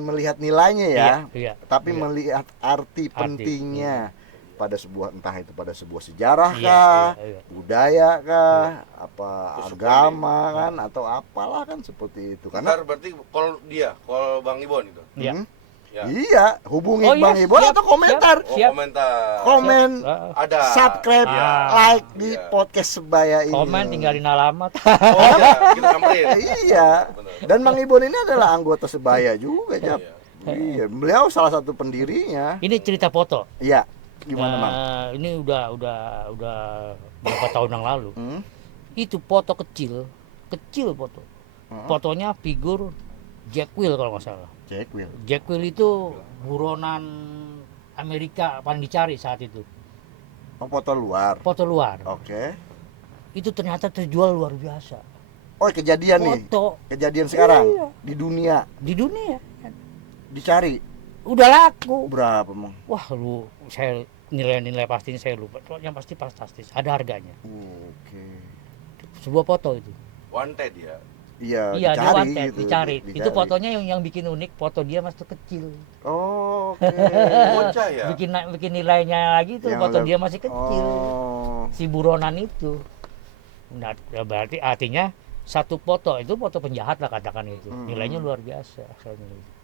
melihat nilainya ya, Iya. tapi Iya. melihat arti Arti, pentingnya pada sebuah, entah itu pada sebuah sejarah Iya, kah, iya. budaya kah, apa Terus agama kan, atau apalah kan seperti itu. Karena Ntar berarti call Bang Ibon itu. Iya. Ya. iya, hubungi Oh, iya, Bang Ibon siap, atau komentar, Oh, Siap. komentar. komen, Ada. subscribe, Iya. like di Iya. podcast Sebaya ini. Komen, tinggalin alamat. Oh iya, kita samperin. Iya. Bener. Dan Bang Ibon ini adalah anggota Sebaya juga, Jap. Iya. Iya, beliau salah satu pendirinya. Ini cerita foto. Iya. Gimana, Bang? Ini udah berapa tahun yang lalu. Hmm? Itu foto kecil foto. Hmm. Fotonya figur Jack Will kalau nggak salah. Jack Will. Jack Will itu buronan Amerika paling dicari saat itu. Oh, foto luar. Foto luar. Oke. Itu ternyata terjual luar biasa. Oh, kejadian nih. Foto Kejadian sekarang Iya. di dunia di dunia dicari udah laku. berapa, Bang? Wah, saya nilai pastinya saya lupa. Yang pasti fantastis. Ada harganya. Oke. Sebuah foto itu. Wanted ya. Iya, Iya, dia dicari wanted, gitu, dicari. Itu dicari. fotonya yang bikin unik, foto dia masih kecil. Oh, oke. Bocah ya. Bikin nilainya lagi tuh Yang foto leb- dia masih kecil. Oh. Si buronan itu. Nah, ya berarti artinya satu foto itu foto penjahat lah katakan itu. Nilainya luar biasa.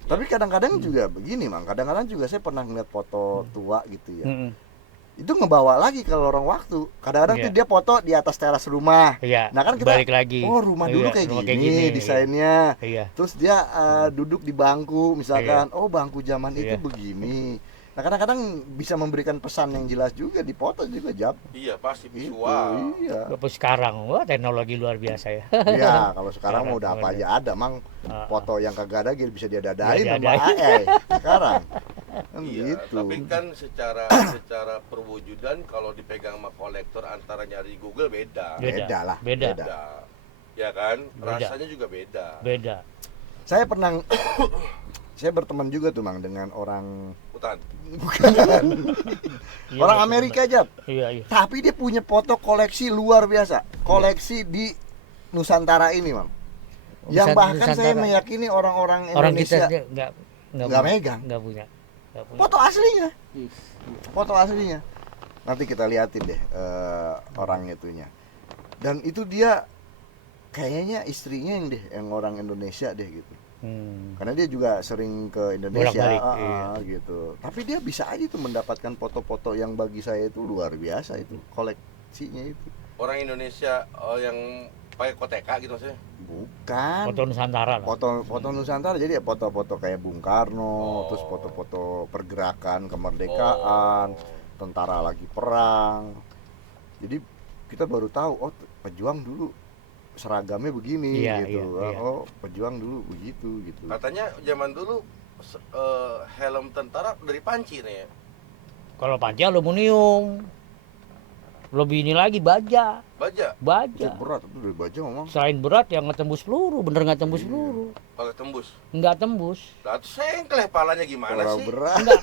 Tapi kadang-kadang juga begini, Mang. Kadang-kadang juga saya pernah ngeliat foto tua gitu ya. Mm-mm. Itu ngebawa lagi ke lorong waktu. Kadang-kadang Iya. tuh dia foto di atas teras rumah. Iya. Nah kan kita, balik lagi. oh rumah dulu Iya, kayak rumah gini, desainnya. Iya. Terus dia duduk di bangku, misalkan, oh bangku zaman itu Iya. begini. Nah kadang-kadang bisa memberikan pesan yang jelas juga di foto juga, Jap. Iya, pasti Gitu, visual. iya. Apa sekarang? Wah, teknologi luar biasa ya. Iya, kalau sekarang Sekarang mau udah apa udah. aja ada, Mang. Ah. Foto yang kagak ada bisa dia dadain Dia sama dadain. AI sekarang. Kan Iya, gitu. tapi kan secara perwujudan kalau dipegang sama kolektor antara nyari Google beda. Beda lah, Beda. beda. Beda. Ya kan? Beda. Rasanya juga beda. Beda. Saya pernah saya berteman juga tuh, Mang, dengan orang Hutan. bukan Iya, orang betul, Amerika, betul. Jap. Iya, iya. Tapi dia punya foto koleksi luar biasa. Koleksi di Nusantara ini, Mang. Yang bahkan saya Nusantara. meyakini orang-orang Orang kita Indonesia nggak nggak megang. nggak punya. Nggak punya. foto aslinya. Foto aslinya. Nanti kita liatin deh orang itunya. Dan itu dia kayaknya istrinya yang orang Indonesia deh gitu. Karena dia juga sering ke Indonesia Bolak-balik, iya. gitu. Tapi dia bisa aja tuh mendapatkan foto-foto yang bagi saya itu luar biasa itu, koleksinya itu. Orang Indonesia yang pakai koteka gitu maksudnya. Bukan. Foto Nusantara lah. Foto Nusantara, jadi ya foto-foto kayak Bung Karno, Oh. terus foto-foto pergerakan kemerdekaan, tentara lagi perang. Jadi kita baru tahu, oh pejuang dulu seragamnya begini Iya, gitu. iya, iya. Oh pejuang dulu begitu gitu. Katanya zaman dulu helm tentara dari panci nih ya. Kalau panci aluminium. Lebih ini lagi baja. Baja Itu Baja. berat itu dari baja ngomong. Selain berat yang ngetembus peluru, bener nggak tembus peluru. pakai tembus. Nggak tembus. Lah tuh sengkleh palanya gimana Kalau sih? berat. Enggak.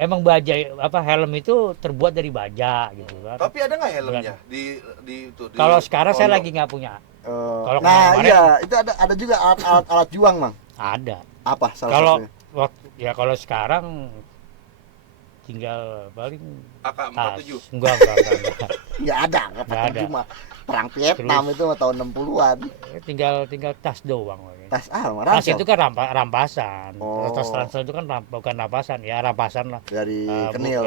Emang baja helm itu terbuat dari baja gitu kan. Tapi ada nggak helmnya di itu? di Kalau sekarang saya pondok? lagi nggak punya. Kalau Nah kemarin- iya itu ada juga alat juang, Mang. Ada. Apa salah Kalau satunya? kalau sekarang tinggal paling tas. AK-47. Enggak. Nggak ada, Nggak ada. cuma perang Vietnam itu tahun 60-an. Tinggal tas doang. Tas Tas itu kan rampasan. Oh. Tas ransel itu kan bukan rampasan, ya rampasan lah. dari Ah, Kenil.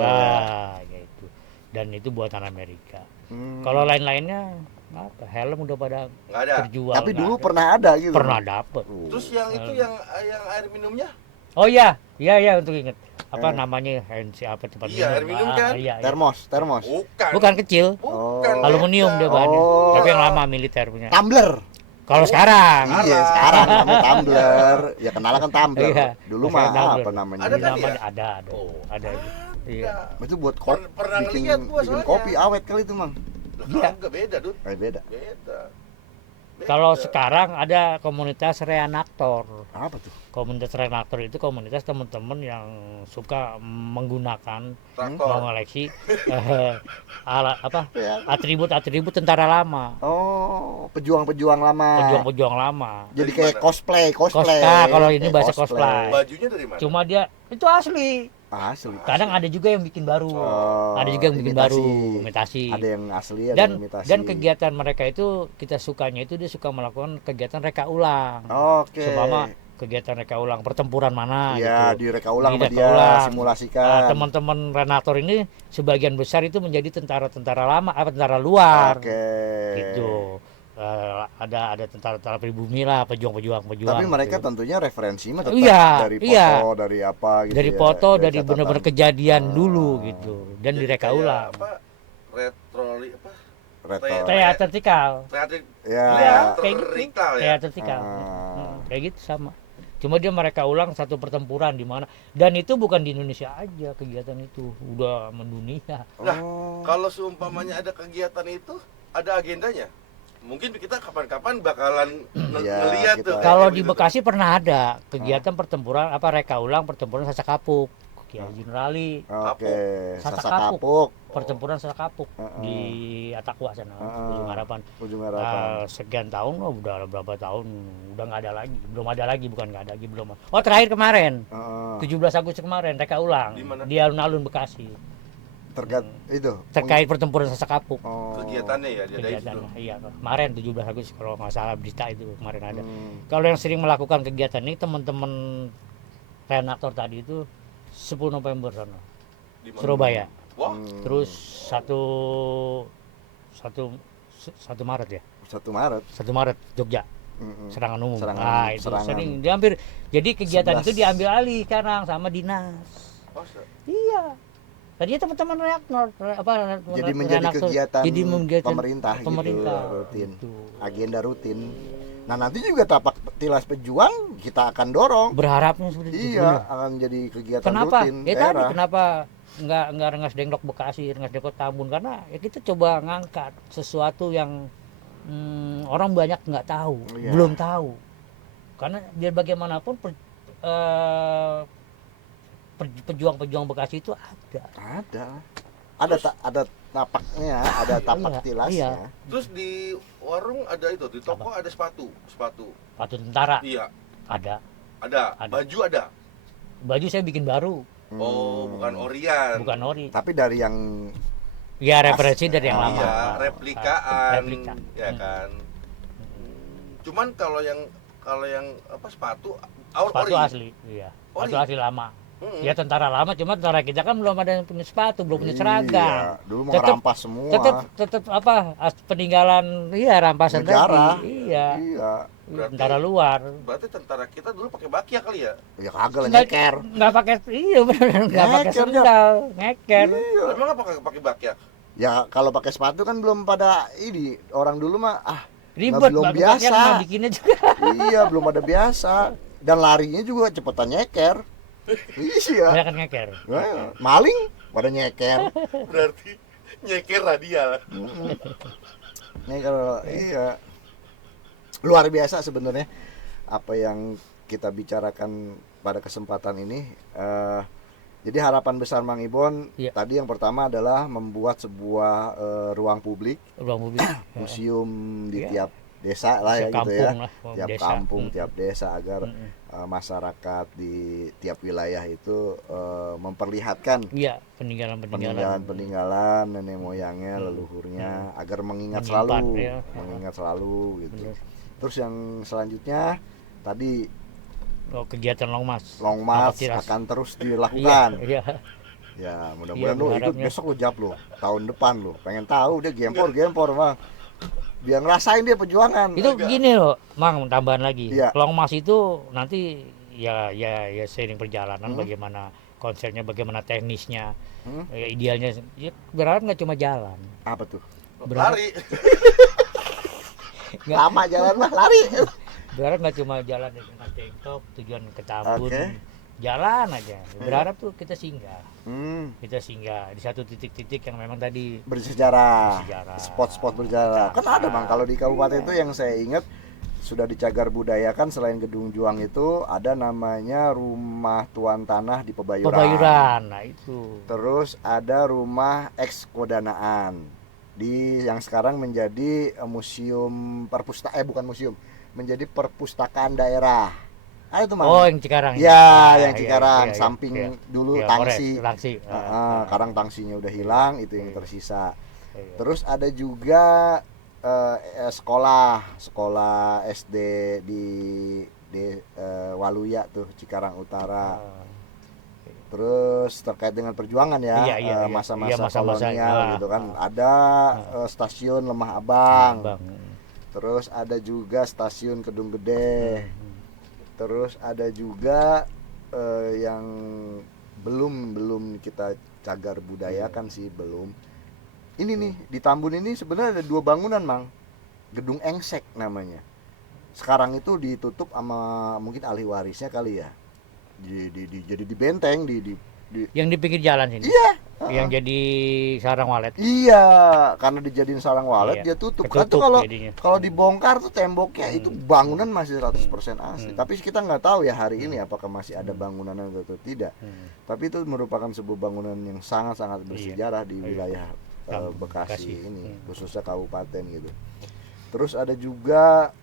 gitu. Dan itu buatan Amerika. Hmm. Kalau lain-lainnya apa? Helm udah pada Nggak ada. terjual. Tapi nggak dulu ada. pernah ada gitu. pernah dapet. Oh. Terus yang itu yang air minumnya? Oh iya untuk inget. Apa Eh. namanya? Handsi apa tempat Iya, air minum kan? Iya. termos. Bukan. Bukan kecil. Bukan. Oh. Aluminium dia bahannya. Oh. Tapi yang lama militer punya. Tumbler. Kalau sekarang. Iya, sekarang namanya tumbler. Ya kenal kan tumbler. Iya. Dulu Masih mah tumbler. apa namanya? Ada kan Namanya ya? ada. Oh. Ada. Iya. Itu buat kopi. Pernah bikin ngeliat gua bikin soalnya. kopi awet kali itu, Mang. Lah, enggak beda, Dut. Beda. Beda. Kalau sekarang ada komunitas reenaktor. Apa tuh? Komunitas reenaktor itu komunitas teman-teman yang suka menggunakan Traktor. mengoleksi alat apa Ya. atribut-atribut tentara lama. Oh, pejuang-pejuang lama. Pejuang-pejuang lama. Jadi Dari kayak mana? cosplay. Kalau ini Kayak bahasa cosplay. Bajunya dari mana? Cuma dia itu asli. Asli. Kadang ada juga yang bikin baru. Oh, Ada juga yang bikin imitasi. baru, imitasi. Ada yang asli, ada dan yang imitasi. dan kegiatan mereka itu kita sukanya itu dia suka melakukan kegiatan reka ulang. Oke. Seumpama kegiatan reka ulang pertempuran mana Iya, gitu. direka ulang sama Direka dia, ulang. simulasikan. Teman-teman renator ini sebagian besar itu menjadi tentara-tentara lama, tentara luar. Oke. Gitu. Ada tentara-tentara pribumi lah, pejuang-pejuang. Tapi mereka gitu. tentunya referensinya tetap Iya, dari foto, iya. dari apa gitu Dari ya, foto, dari catatan. benar-benar kejadian Ah. dulu gitu, dan Jadi direka kayak ulang. apa? Retroli apa? Retro. Teatrikal. Teatrik. Ya. Iya, kayak gitu. Teatrikal ya. Teatrikal. Ah. Kayak gitu sama. Cuma dia mereka ulang satu pertempuran di mana, dan itu bukan di Indonesia aja kegiatan itu, udah mendunia. Nah, Oh. kalau seumpamanya ada kegiatan itu, ada agendanya. Mungkin kita kapan-kapan bakalan Iya, ngeliat kita- tuh. kayak Kalau di begitu. Bekasi pernah ada kegiatan pertempuran reka ulang pertempuran Sasak Kapuk, Kiai Generali, Oke, Sasak Sasak Kapuk. Kapuk, pertempuran Sasak Kapuk Heeh. di Atakwa sana, Heeh. Ujung Harapan. Ujung Harapan. Sekian tahun, udah berapa tahun, udah nggak ada lagi, belum ada lagi, bukan nggak ada lagi, belum. Oh terakhir kemarin, Heeh. 17 Agustus kemarin, reka ulang Di mana? di alun-alun Bekasi, Itu terkait pertempuran Sasak Kapuk. Oh. kegiatannya ya, dia ada itu. Kegiatannya, iya, kemarin 17 Agustus kalau nggak salah berita itu kemarin ada. Hmm. Kalau yang sering melakukan kegiatan ini teman-teman renator tadi itu 10 November sana, Di mana? Surabaya. Wah, Hmm. Terus satu Maret ya, 1 Maret. 1 Maret Jogja. Mm-mm. Serangan umum. Serangan- Nah, itu serangan. sering diambil. Jadi kegiatan 11. itu diambil alih sekarang sama dinas. masa? Iya. Tadinya teman-teman Jadi menjadi kegiatan menjadi pemerintah, pemerintah gitu, rutin. gitu. Agenda rutin. Nah, nanti juga tapak tilas pejuang kita akan dorong. Berharapnya seperti itu. Iya, benar. akan jadi kegiatan Kenapa? rutin Ya tadi daerah. kenapa nggak Rengas Dengklok Bekasi, Rengas Dengklok Tambun, karena ya kita coba ngangkat sesuatu yang orang banyak nggak tahu, Iya. belum tahu. Karena biar bagaimanapun pejuang-pejuang Bekasi itu ada. Ada ada tapaknya, ada tapak Iya, tilasnya. iya. Terus di warung ada itu, di toko ada sepatu. Patu tentara Iya, ada. ada. Ada. Baju ada. Baju saya bikin baru, Oh, Hmm. bukan orian. bukan ori. Tapi dari yang Ya referensi dari yang Oh, lama. Iya, replikaan. Replika. Ya kan. Cuman kalau yang apa sepatu Sepatu ori. asli, iya. Sepatu Ori. asli lama. Mm-mm. Ya tentara lama, cuma tentara kita kan belum ada yang punya sepatu, belum punya seragam. Iya, dulu mau Tetep- rampas semua. Tetap apa peninggalan, iya, rampasan Sejarah. tadi. Iya. Iya. Berarti- Tentara luar. Berarti tentara kita dulu pakai bakya kali ya? Ya kagak lah Nggak- nyeker. Nggak pakai, iya benar, nggak pakai Ngeker, sendal, ngeker. Iya. Emang apa pakai bakya? Ya kalau pakai sepatu kan belum pada ini, orang dulu mah Ribet, belum pakai biasa. pakaian mah bikinnya juga. iya, belum ada biasa. Dan larinya juga cepetan nyeker. Iya. Banyak kan ngeker. Nah, maling pada nyeker. Berarti nyeker radial. Nyeker, iya. Luar biasa sebenarnya apa yang kita bicarakan pada kesempatan ini. Jadi harapan besar Mang Ibon Iya. tadi yang pertama adalah membuat sebuah ruang publik, Ruang mobil. museum di Iya. tiap desa lah ya Tiap gitu ya. kampung lah, Tiap desa. kampung, tiap desa agar Mm-mm. masyarakat di tiap wilayah itu memperlihatkan Iya, peninggalan-peninggalan. peninggalan nenek moyangnya, leluhurnya agar mengingat Menyimpan, selalu, ya. mengingat selalu gitu. Bener. Terus yang selanjutnya tadi Oh, kegiatan Long March. long march Amatiras. akan terus Iya, dilakukan. iya. Ya, mudah-mudahan Iya, lu ikut berharapnya. besok lu jap lu, tahun depan lu. Pengen tahu dia gempor Bang. Biar ngerasain dia perjuangan. Itu gini loh, Mang, tambahan lagi. Iya. Long March itu nanti ya seiring perjalanan Hmm. bagaimana konsepnya, bagaimana teknisnya, Hmm? ya, idealnya. Ya, berharap nggak cuma jalan. Apa tuh? Berharap- Lari. Nggak- Lama jalan mah lari. Berharap nggak cuma jalan dengan Dengklok tujuan ke Tambun. Oke. Jalan aja. Berharap tuh kita singgah. Hmm, Kita singgah di satu titik-titik yang memang tadi bersejarah. Bersejarah. Spot-spot bersejarah. Kan ada Bang kalau di kabupaten itu yang saya ingat sudah dicagar budayakan selain Gedung Juang itu ada namanya Rumah Tuan Tanah di Pebayuran. Pebayuran. Nah itu. Terus ada Rumah Eks Kodanaan. yang sekarang menjadi bukan museum, menjadi perpustakaan daerah. Ada tuh Mang. Oh, yang Cikarang. Ya, yang Iya, Cikarang, iya, iya, samping iya. dulu Iya, Tangsi. Tangsi. Sekarang Tangsinya udah hilang, itu yang Iya. tersisa. Iya. Terus ada juga sekolah SD di Waluya tuh, Cikarang Utara. Terus terkait dengan perjuangan ya, Iya, iya, iya. masa-masa Iya, masa-masa, kolonial gitu kan. Ada stasiun Lemah Abang. Terus ada juga stasiun Kedung Gede. Terus ada juga yang belum kita cagar budayakan sih, belum. Ini nih di Tambun ini sebenarnya ada 2 bangunan Mang. Gedung Engsek namanya. Sekarang itu ditutup sama mungkin ahli warisnya kali ya. Jadi di benteng di Yang di pinggir jalan sini. Iya. Yang jadi sarang walet. Iya, karena dijadiin sarang walet Iya. dia tutup. Ketutup Kan tuh jadinya. kalau dibongkar tuh temboknya itu bangunan masih 100% asli. Tapi kita nggak tahu ya hari ini apakah masih ada bangunan atau tidak. Tapi itu merupakan sebuah bangunan yang sangat-sangat bersejarah di wilayah Bekasi ini, khususnya kabupaten gitu. Terus ada juga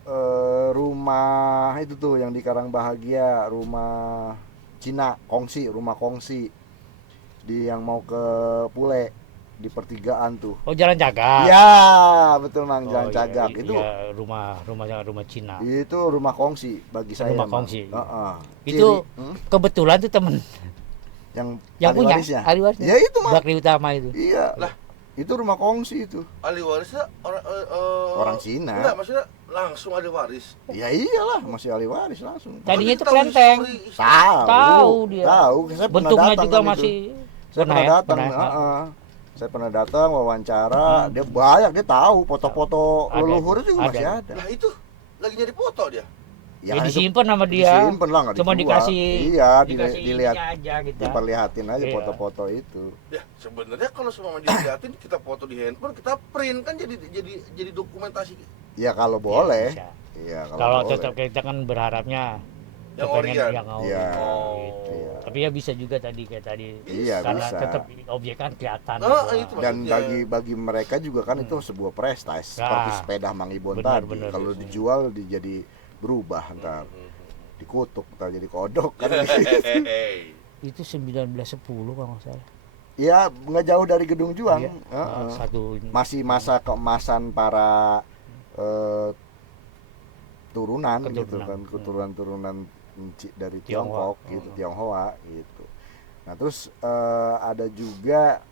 rumah itu tuh yang di Karangbahagia, rumah Cina rumah kongsi di yang mau ke Pule di pertigaan tuh. Oh, Jalan Cagak. Ya, betul Mang, Jalan Oh, Cagak. iya, Itu iya, rumah Cina. itu rumah kongsi bagi saya. Rumah Mang. kongsi. Ciri, Itu kebetulan tuh temen yang yang ahli punya warisnya. ahli warisnya. Ya itu Mang. Bakri Utama itu. Iya. Lah. Itu rumah kongsi itu. Ahli warisnya Orang Cina. Enggak, maksudnya langsung ahli waris. Ya iyalah, masih ahli waris langsung. Tadinya itu Tahu kelenteng. history. Tahu dia. Tahu, saya pernah Bentuknya datang juga kan itu. masih Saya pernah ya? datang, Pernah ya? saya pernah datang wawancara, dia banyak, dia tahu foto-foto Ada, leluhur juga ada. masih ada. Lah itu lagi nyari foto dia. Ya, kan itu disimpan sama dia. disimpan lah, nggak Cuma dijual. dikasih Iya, dikasih dilihat, ininya aja gitu. diperlihatin aja Iya. foto-foto itu. Ya, sebenarnya kalau semua dilihatin kita foto di handphone, kita print kan jadi dokumentasi Ya kalau boleh. bisa. Iya, Kalau boleh. tetap kita kan berharapnya yang kepengen original. yang ori Iya. gitu. Iya. Tapi ya bisa juga kayak tadi. Iya, Karena bisa. tetap objek kan kelihatan. Ah, gitu. itu Dan maksudnya. bagi mereka juga kan itu sebuah prestasi, seperti Nah, sepeda Mang Ibon benar, tadi. benar. Kalau dijual jadi berubah ntar. Dikutuk ntar jadi kodok kan. Hehehe. Itu 1910 kalau nggak salah. Ya nggak jauh dari Gedung Juang. Iya. Heeh. Satu ini. Masih masa keemasan para turunan gitu Keturunan. kan, keturunan-turunan dari Tionghoa. Tiongkok gitu, Tionghoa gitu. Nah terus ada juga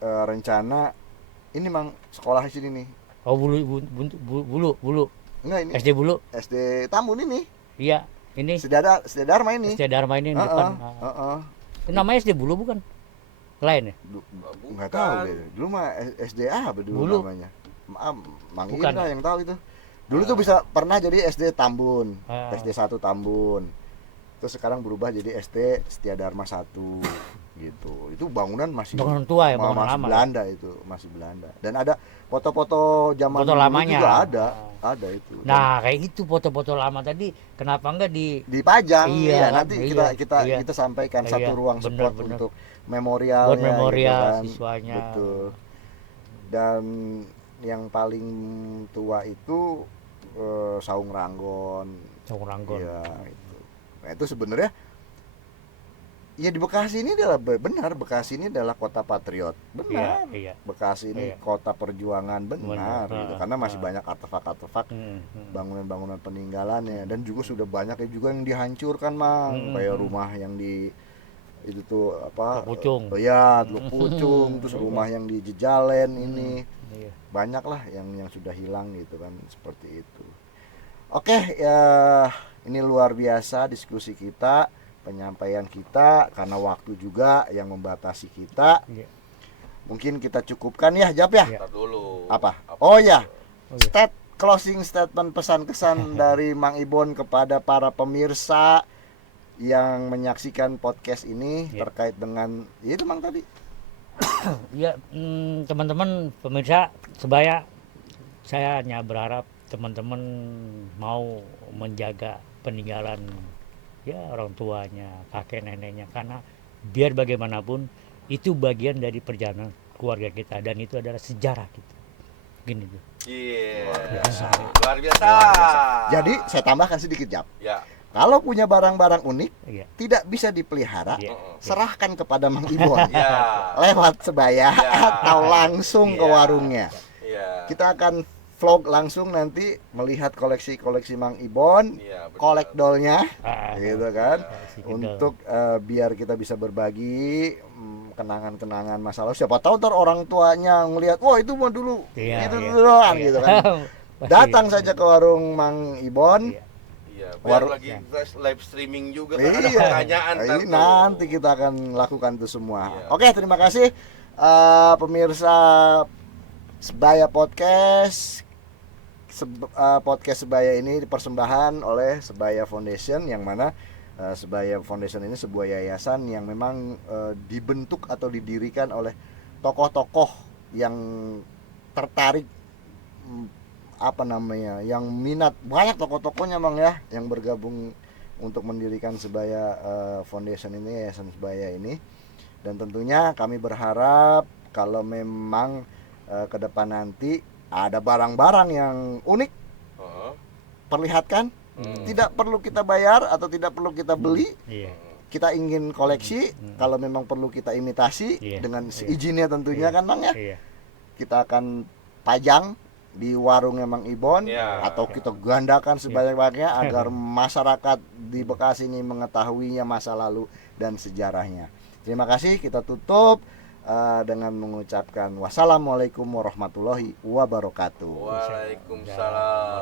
rencana ini Mang sekolah di sini nih. Oh, bulu. Enggak ini SD Bulu. SD Tambun ini. Iya, ini SD Dharma ini. SD Dharma ini yang Heeh, depan. heeh. Itu namanya SD Bulu bukan? Lain ya? Nggak tahu deh. Dulu mah SDA apa dulu Bulu. namanya? Mang Bukan. Indra yang tahu itu. Dulu tuh bisa pernah jadi SD Tambun, Ah. SD 1 Tambun. Terus sekarang berubah jadi SD Setia Dharma 1 gitu. Itu bangunan masih Bangunan tua ya, bangunan masih lama. Belanda itu, masih Belanda. Dan ada foto-foto zaman Foto dulu lamanya. juga ada itu. Dan Nah, kayak gitu foto-foto lama tadi, kenapa enggak dipajang Iya, ya, kan? nanti Iya, iya. kita sampaikan Iya, satu ruang bener, spot bener. untuk memorialnya buat memorial gitu kan. siswanya? Betul. Dan yang paling tua itu Saung Ranggon. Ranggon. Iya, itu. Nah, itu sebenarnya ya di Bekasi ini adalah benar, Bekasi ini adalah kota patriot. Benar. Iya. Bekasi ini Iya. kota perjuangan benar Benar. gitu. Karena masih banyak artefak-artefak bangunan-bangunan peninggalannya, dan juga sudah banyak juga yang dihancurkan Mang, kayak rumah yang di itu tuh apa Teluk Pucung. ya Teluk Pucung, terus rumah yang di Jejalen ini Iya. banyak lah yang sudah hilang gitu kan, seperti itu. Oke ya, ini luar biasa diskusi kita, penyampaian kita, karena waktu juga yang membatasi kita. Iya. Mungkin kita cukupkan ya Jap ya. Iya. Ntar dulu. Apa? Oh ya, Oh, iya. closing statement, pesan kesan dari Mang Ibon kepada para pemirsa yang menyaksikan podcast ini Iya. terkait dengan itu Mang tadi. Ya, teman-teman pemirsa sebaya, saya hanya berharap teman-teman mau menjaga peninggalan ya orang tuanya, kakek neneknya, karena biar bagaimanapun itu bagian dari perjalanan keluarga kita, dan itu adalah sejarah kita. Gini tuh. Iya. biasa. Luar biasa. Jadi saya tambahkan sedikit, Jap. Ya. Kalau punya barang-barang unik Iya. tidak bisa dipelihara, Iya. serahkan kepada Mang Ibon Ya. lewat sebaya Ya. atau langsung ke Iya. warungnya. Iya. Kita akan vlog langsung nanti melihat koleksi-koleksi Mang Ibon, Iya, benar. kolek dolnya, Ah, gitu kan, si untuk biar kita bisa berbagi kenangan-kenangan masa lalu. Siapa tahu ntar orang tuanya ngelihat, wah itu mah dulu, Iya, itu iya. duluan, Iya. gitu kan. Pasti. Datang saja ke warung Mang Ibon. Iya. Iya, biar War- lagi live streaming juga kan ada Iya, pertanyaan ntar ini tuh. nanti kita akan lakukan itu semua. Iya. Oke, terima kasih pemirsa Sebaya Podcast. Podcast Sebaya ini dipersembahkan oleh Sebaya Foundation, yang mana Sebaya Foundation ini sebuah yayasan yang memang dibentuk atau didirikan oleh tokoh-tokoh yang tertarik, yang minat. Banyak tokoh-tokohnya Bang ya yang bergabung untuk mendirikan Sebaya Foundation ini, Yayasan Sebaya ini. Dan tentunya kami berharap kalau memang ke depan nanti ada barang-barang yang unik, Heeh. perlihatkan. Tidak perlu kita bayar atau tidak perlu kita beli. Iya. Kita ingin koleksi, kalau memang perlu kita imitasi Iya. dengan izinnya tentunya kan Bang ya. Iya. Kita akan pajang di warung Mang Ibon, Iya. atau kita gandakan sebanyak-banyaknya agar masyarakat di Bekasi ini mengetahuinya masa lalu dan sejarahnya. Terima kasih, kita tutup dengan mengucapkan wassalamualaikum warahmatullahi wabarakatuh. Waalaikumsalam.